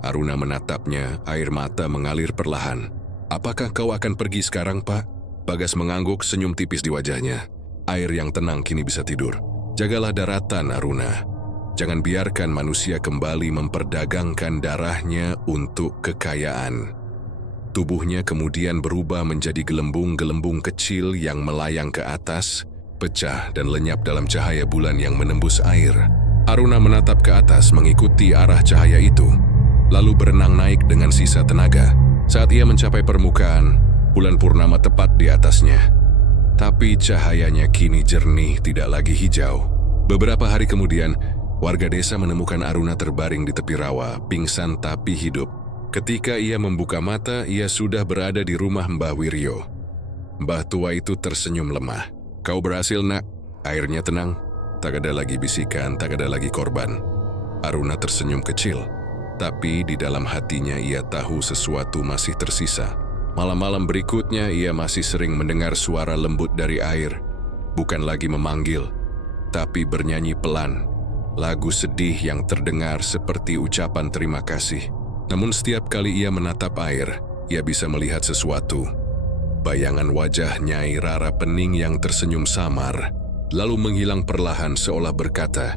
Aruna menatapnya, air mata mengalir perlahan. Apakah kau akan pergi sekarang, Pak? Bagas mengangguk, senyum tipis di wajahnya. Air yang tenang kini bisa tidur. Jagalah daratan, Aruna. Jangan biarkan manusia kembali memperdagangkan darahnya untuk kekayaan. Tubuhnya kemudian berubah menjadi gelembung-gelembung kecil yang melayang ke atas, pecah dan lenyap dalam cahaya bulan yang menembus air. Aruna menatap ke atas mengikuti arah cahaya itu, lalu berenang naik dengan sisa tenaga. Saat ia mencapai permukaan, bulan purnama tepat di atasnya. Tapi cahayanya kini jernih, tidak lagi hijau. Beberapa hari kemudian, warga desa menemukan Aruna terbaring di tepi rawa, pingsan tapi hidup. Ketika ia membuka mata, ia sudah berada di rumah Mbah Wiryo. Mbah tua itu tersenyum lemah. Kau berhasil, nak. Airnya tenang. Tak ada lagi bisikan, tak ada lagi korban. Aruna tersenyum kecil. Tapi di dalam hatinya ia tahu sesuatu masih tersisa. Malam-malam berikutnya ia masih sering mendengar suara lembut dari air. Bukan lagi memanggil, tapi bernyanyi pelan. Lagu sedih yang terdengar seperti ucapan terima kasih. Namun setiap kali ia menatap air, ia bisa melihat sesuatu. Bayangan wajah Nyai Rara Pening yang tersenyum samar. lalu menghilang perlahan seolah berkata,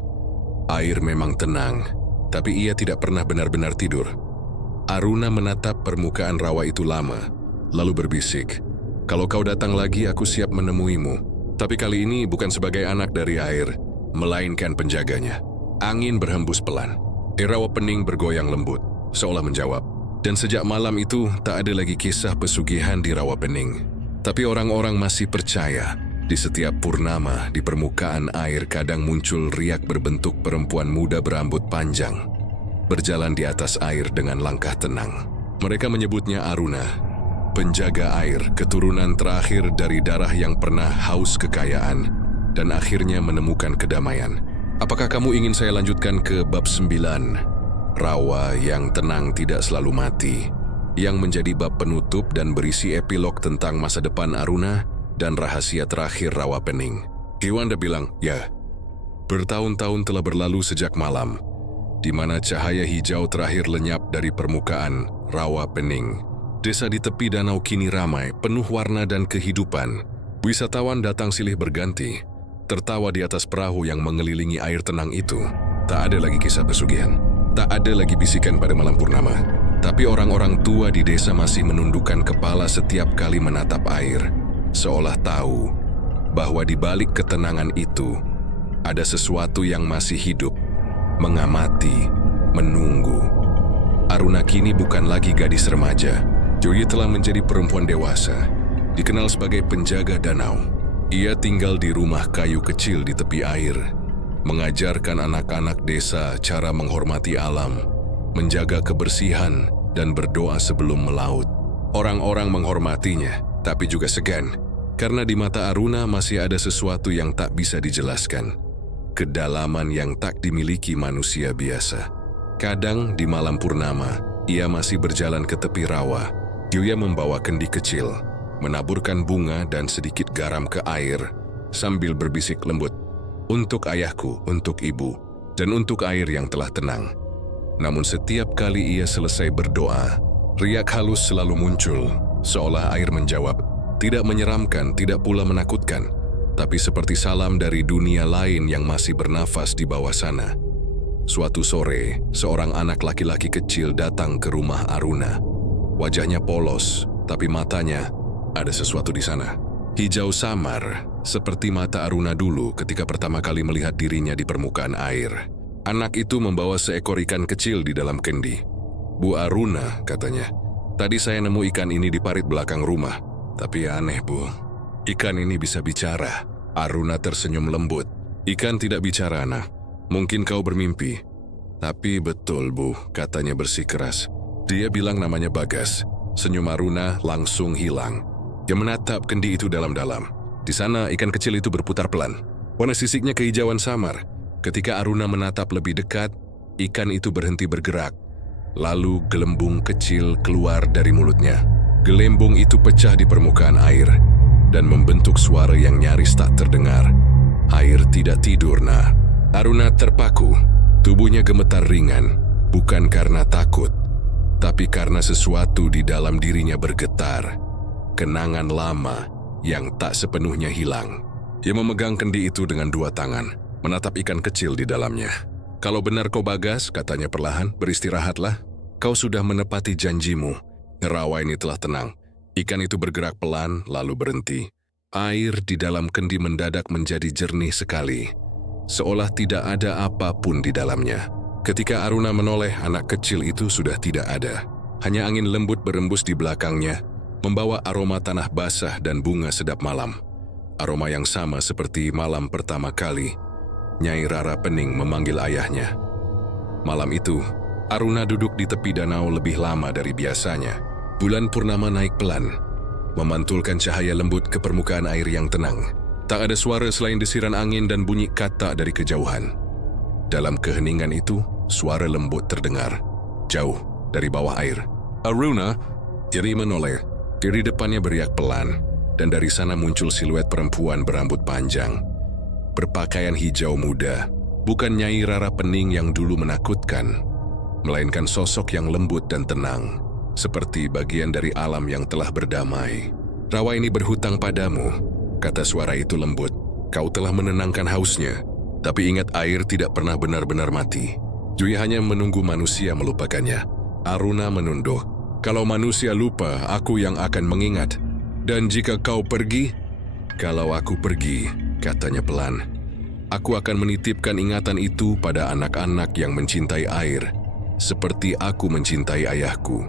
"Air memang tenang, tapi ia tidak pernah benar-benar tidur." Aruna menatap permukaan rawa itu lama, lalu berbisik, "Kalau kau datang lagi, aku siap menemuimu. Tapi kali ini bukan sebagai anak dari air, melainkan penjaganya." Angin berhembus pelan. Rawa Pening bergoyang lembut, seolah menjawab. Dan sejak malam itu, tak ada lagi kisah pesugihan di Rawa Pening. Tapi orang-orang masih percaya, di setiap purnama di permukaan air kadang muncul riak berbentuk perempuan muda berambut panjang, berjalan di atas air dengan langkah tenang. Mereka menyebutnya Aruna, penjaga air, keturunan terakhir dari darah yang pernah haus kekayaan dan akhirnya menemukan kedamaian. Apakah kamu ingin saya lanjutkan ke bab 9? Rawa yang tenang tidak selalu mati, yang menjadi bab penutup dan berisi epilog tentang masa depan Aruna dan rahasia terakhir Rawa Pening. Kiwanda bilang, "Ya, bertahun-tahun telah berlalu sejak malam, di mana cahaya hijau terakhir lenyap dari permukaan Rawa Pening. Desa di tepi danau kini ramai, penuh warna dan kehidupan. Wisatawan datang silih berganti, tertawa di atas perahu yang mengelilingi air tenang itu. Tak ada lagi kisah pesugihan. Tak ada lagi bisikan pada malam purnama. Tapi orang-orang tua di desa masih menundukkan kepala setiap kali menatap air, seolah tahu bahwa di balik ketenangan itu ada sesuatu yang masih hidup, mengamati, menunggu." Aruna kini bukan lagi gadis remaja. Joye telah menjadi perempuan dewasa, dikenal sebagai penjaga danau. Ia tinggal di rumah kayu kecil di tepi air, mengajarkan anak-anak desa cara menghormati alam, menjaga kebersihan, dan berdoa sebelum melaut. Orang-orang menghormatinya, tapi juga segan, karena di mata Aruna masih ada sesuatu yang tak bisa dijelaskan, kedalaman yang tak dimiliki manusia biasa. Kadang di malam purnama, ia masih berjalan ke tepi rawa. Joya membawa kendi kecil, menaburkan bunga dan sedikit garam ke air, sambil berbisik lembut, "Untuk ayahku, untuk ibu, dan untuk air yang telah tenang." Namun setiap kali ia selesai berdoa, riak halus selalu muncul, seolah air menjawab, tidak menyeramkan, tidak pula menakutkan, tapi seperti salam dari dunia lain yang masih bernafas di bawah sana. Suatu sore, seorang anak laki-laki kecil datang ke rumah Aruna. Wajahnya polos, tapi matanya ada sesuatu di sana. Hijau samar, seperti mata Aruna dulu ketika pertama kali melihat dirinya di permukaan air. Anak itu membawa seekor ikan kecil di dalam kendi. "Bu Aruna," katanya, "tadi saya nemu ikan ini di parit belakang rumah. Tapi aneh, Bu. Ikan ini bisa bicara." Aruna tersenyum lembut. "Ikan tidak bicara, anak. Mungkin kau bermimpi." "Tapi betul, Bu," katanya bersikeras. Dia bilang namanya Bagas. Senyum Aruna langsung hilang. Dia menatap kendi itu dalam-dalam. Di sana ikan kecil itu berputar pelan. Warna sisiknya kehijauan samar. Ketika Aruna menatap lebih dekat, ikan itu berhenti bergerak. Lalu gelembung kecil keluar dari mulutnya. Gelembung itu pecah di permukaan air dan membentuk suara yang nyaris tak terdengar. Air tidak tidur, nah. Aruna terpaku. Tubuhnya gemetar ringan, bukan karena takut, tapi karena sesuatu di dalam dirinya bergetar. Kenangan lama yang tak sepenuhnya hilang. Dia memegang kendi itu dengan dua tangan, menatap ikan kecil di dalamnya. "Kalau benar kau Bagas," katanya perlahan, "beristirahatlah. Kau sudah menepati janjimu. Rawa ini telah tenang." Ikan itu bergerak pelan, lalu berhenti. Air di dalam kendi mendadak menjadi jernih sekali, seolah tidak ada apapun di dalamnya. Ketika Aruna menoleh, anak kecil itu sudah tidak ada. Hanya angin lembut berembus di belakangnya, membawa aroma tanah basah dan bunga sedap malam. Aroma yang sama seperti malam pertama kali Nyai Rara Pening memanggil ayahnya. Malam itu, Aruna duduk di tepi danau lebih lama dari biasanya. Bulan purnama naik pelan, memantulkan cahaya lembut ke permukaan air yang tenang. Tak ada suara selain desiran angin dan bunyi kata dari kejauhan. Dalam keheningan itu, suara lembut terdengar, jauh dari bawah air. "Aruna!" Jerry menoleh. Kiri depannya beriak pelan, dan dari sana muncul siluet perempuan berambut panjang, berpakaian hijau muda. Bukan Nyai Rara Pening yang dulu menakutkan, melainkan sosok yang lembut dan tenang, seperti bagian dari alam yang telah berdamai. "Rawa ini berhutang padamu," kata suara itu lembut. Kau telah menenangkan hausnya, tapi ingat air tidak pernah benar-benar mati. Jui hanya menunggu manusia melupakannya. Aruna menunduk. Kalau manusia lupa, aku yang akan mengingat. Dan jika kau pergi? Kalau aku pergi, katanya pelan, aku akan menitipkan ingatan itu pada anak-anak yang mencintai air, seperti aku mencintai ayahku.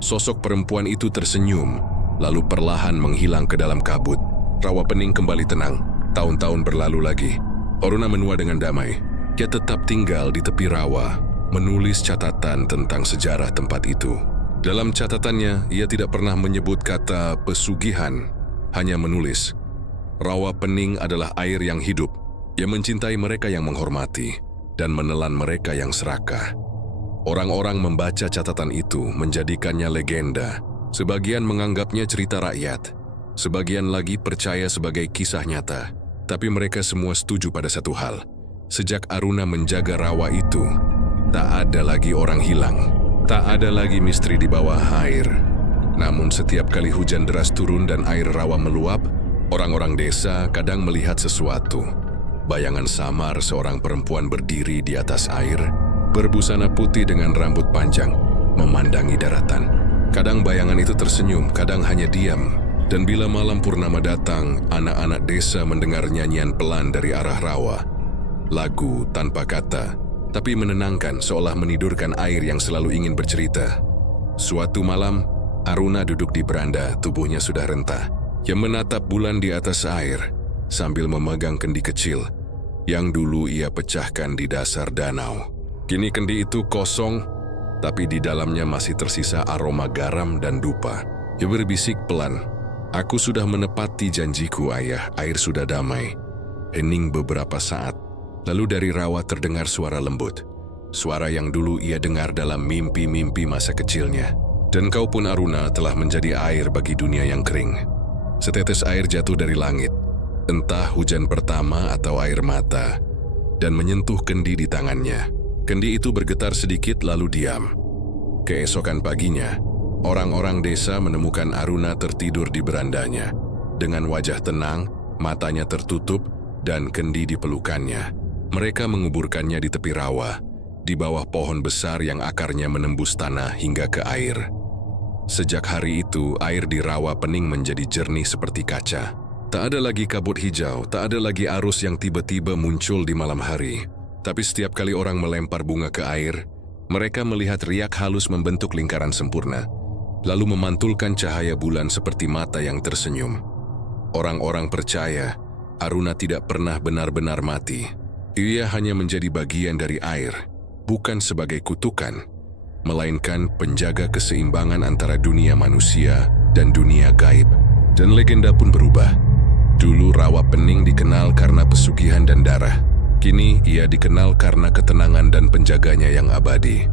Sosok perempuan itu tersenyum, lalu perlahan menghilang ke dalam kabut. Rawa Pening kembali tenang. Tahun-tahun berlalu lagi. Aruna menua dengan damai. Dia tetap tinggal di tepi rawa, menulis catatan tentang sejarah tempat itu. Dalam catatannya, ia tidak pernah menyebut kata pesugihan, hanya menulis, Rawa Pening adalah air yang hidup. Ia mencintai mereka yang menghormati dan menelan mereka yang serakah. Orang-orang membaca catatan itu menjadikannya legenda. Sebagian menganggapnya cerita rakyat, sebagian lagi percaya sebagai kisah nyata. Tapi mereka semua setuju pada satu hal. Sejak Aruna menjaga rawa itu, tak ada lagi orang hilang. Tak ada lagi misteri di bawah air. Namun setiap kali hujan deras turun dan air rawa meluap, orang-orang desa kadang melihat sesuatu. Bayangan samar seorang perempuan berdiri di atas air, berbusana putih dengan rambut panjang, memandangi daratan. Kadang bayangan itu tersenyum, kadang hanya diam. Dan bila malam purnama datang, anak-anak desa mendengar nyanyian pelan dari arah rawa. Lagu tanpa kata, tapi menenangkan seolah menidurkan air yang selalu ingin bercerita. Suatu malam, Aruna duduk di beranda, tubuhnya sudah rentah. Ia menatap bulan di atas air, sambil memegang kendi kecil, yang dulu ia pecahkan di dasar danau. Kini kendi itu kosong, tapi di dalamnya masih tersisa aroma garam dan dupa. Ia berbisik pelan, aku sudah menepati janjiku ayah, air sudah damai. Hening beberapa saat, lalu dari rawa terdengar suara lembut. Suara yang dulu ia dengar dalam mimpi-mimpi masa kecilnya. Dan kau pun Aruna telah menjadi air bagi dunia yang kering. Setetes air jatuh dari langit, entah hujan pertama atau air mata, dan menyentuh kendi di tangannya. Kendi itu bergetar sedikit lalu diam. Keesokan paginya, orang-orang desa menemukan Aruna tertidur di berandanya, dengan wajah tenang, matanya tertutup, dan kendi di pelukannya. Mereka menguburkannya di tepi rawa, di bawah pohon besar yang akarnya menembus tanah hingga ke air. Sejak hari itu, air di Rawa Pening menjadi jernih seperti kaca. Tak ada lagi kabut hijau, tak ada lagi arus yang tiba-tiba muncul di malam hari. Tapi setiap kali orang melempar bunga ke air, mereka melihat riak halus membentuk lingkaran sempurna, lalu memantulkan cahaya bulan seperti mata yang tersenyum. Orang-orang percaya Aruna tidak pernah benar-benar mati. Ia hanya menjadi bagian dari air, bukan sebagai kutukan, melainkan penjaga keseimbangan antara dunia manusia dan dunia gaib. Dan legenda pun berubah. Dulu Rawa Pening dikenal karena pesugihan dan darah. Kini ia dikenal karena ketenangan dan penjaganya yang abadi.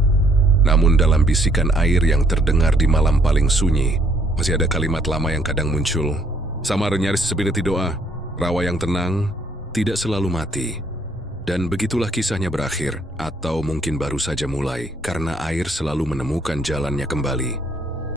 Namun dalam bisikan air yang terdengar di malam paling sunyi, masih ada kalimat lama yang kadang muncul. Samar nyaris seperti doa, rawa yang tenang tidak selalu mati. Dan begitulah kisahnya berakhir, atau mungkin baru saja mulai, karena air selalu menemukan jalannya kembali.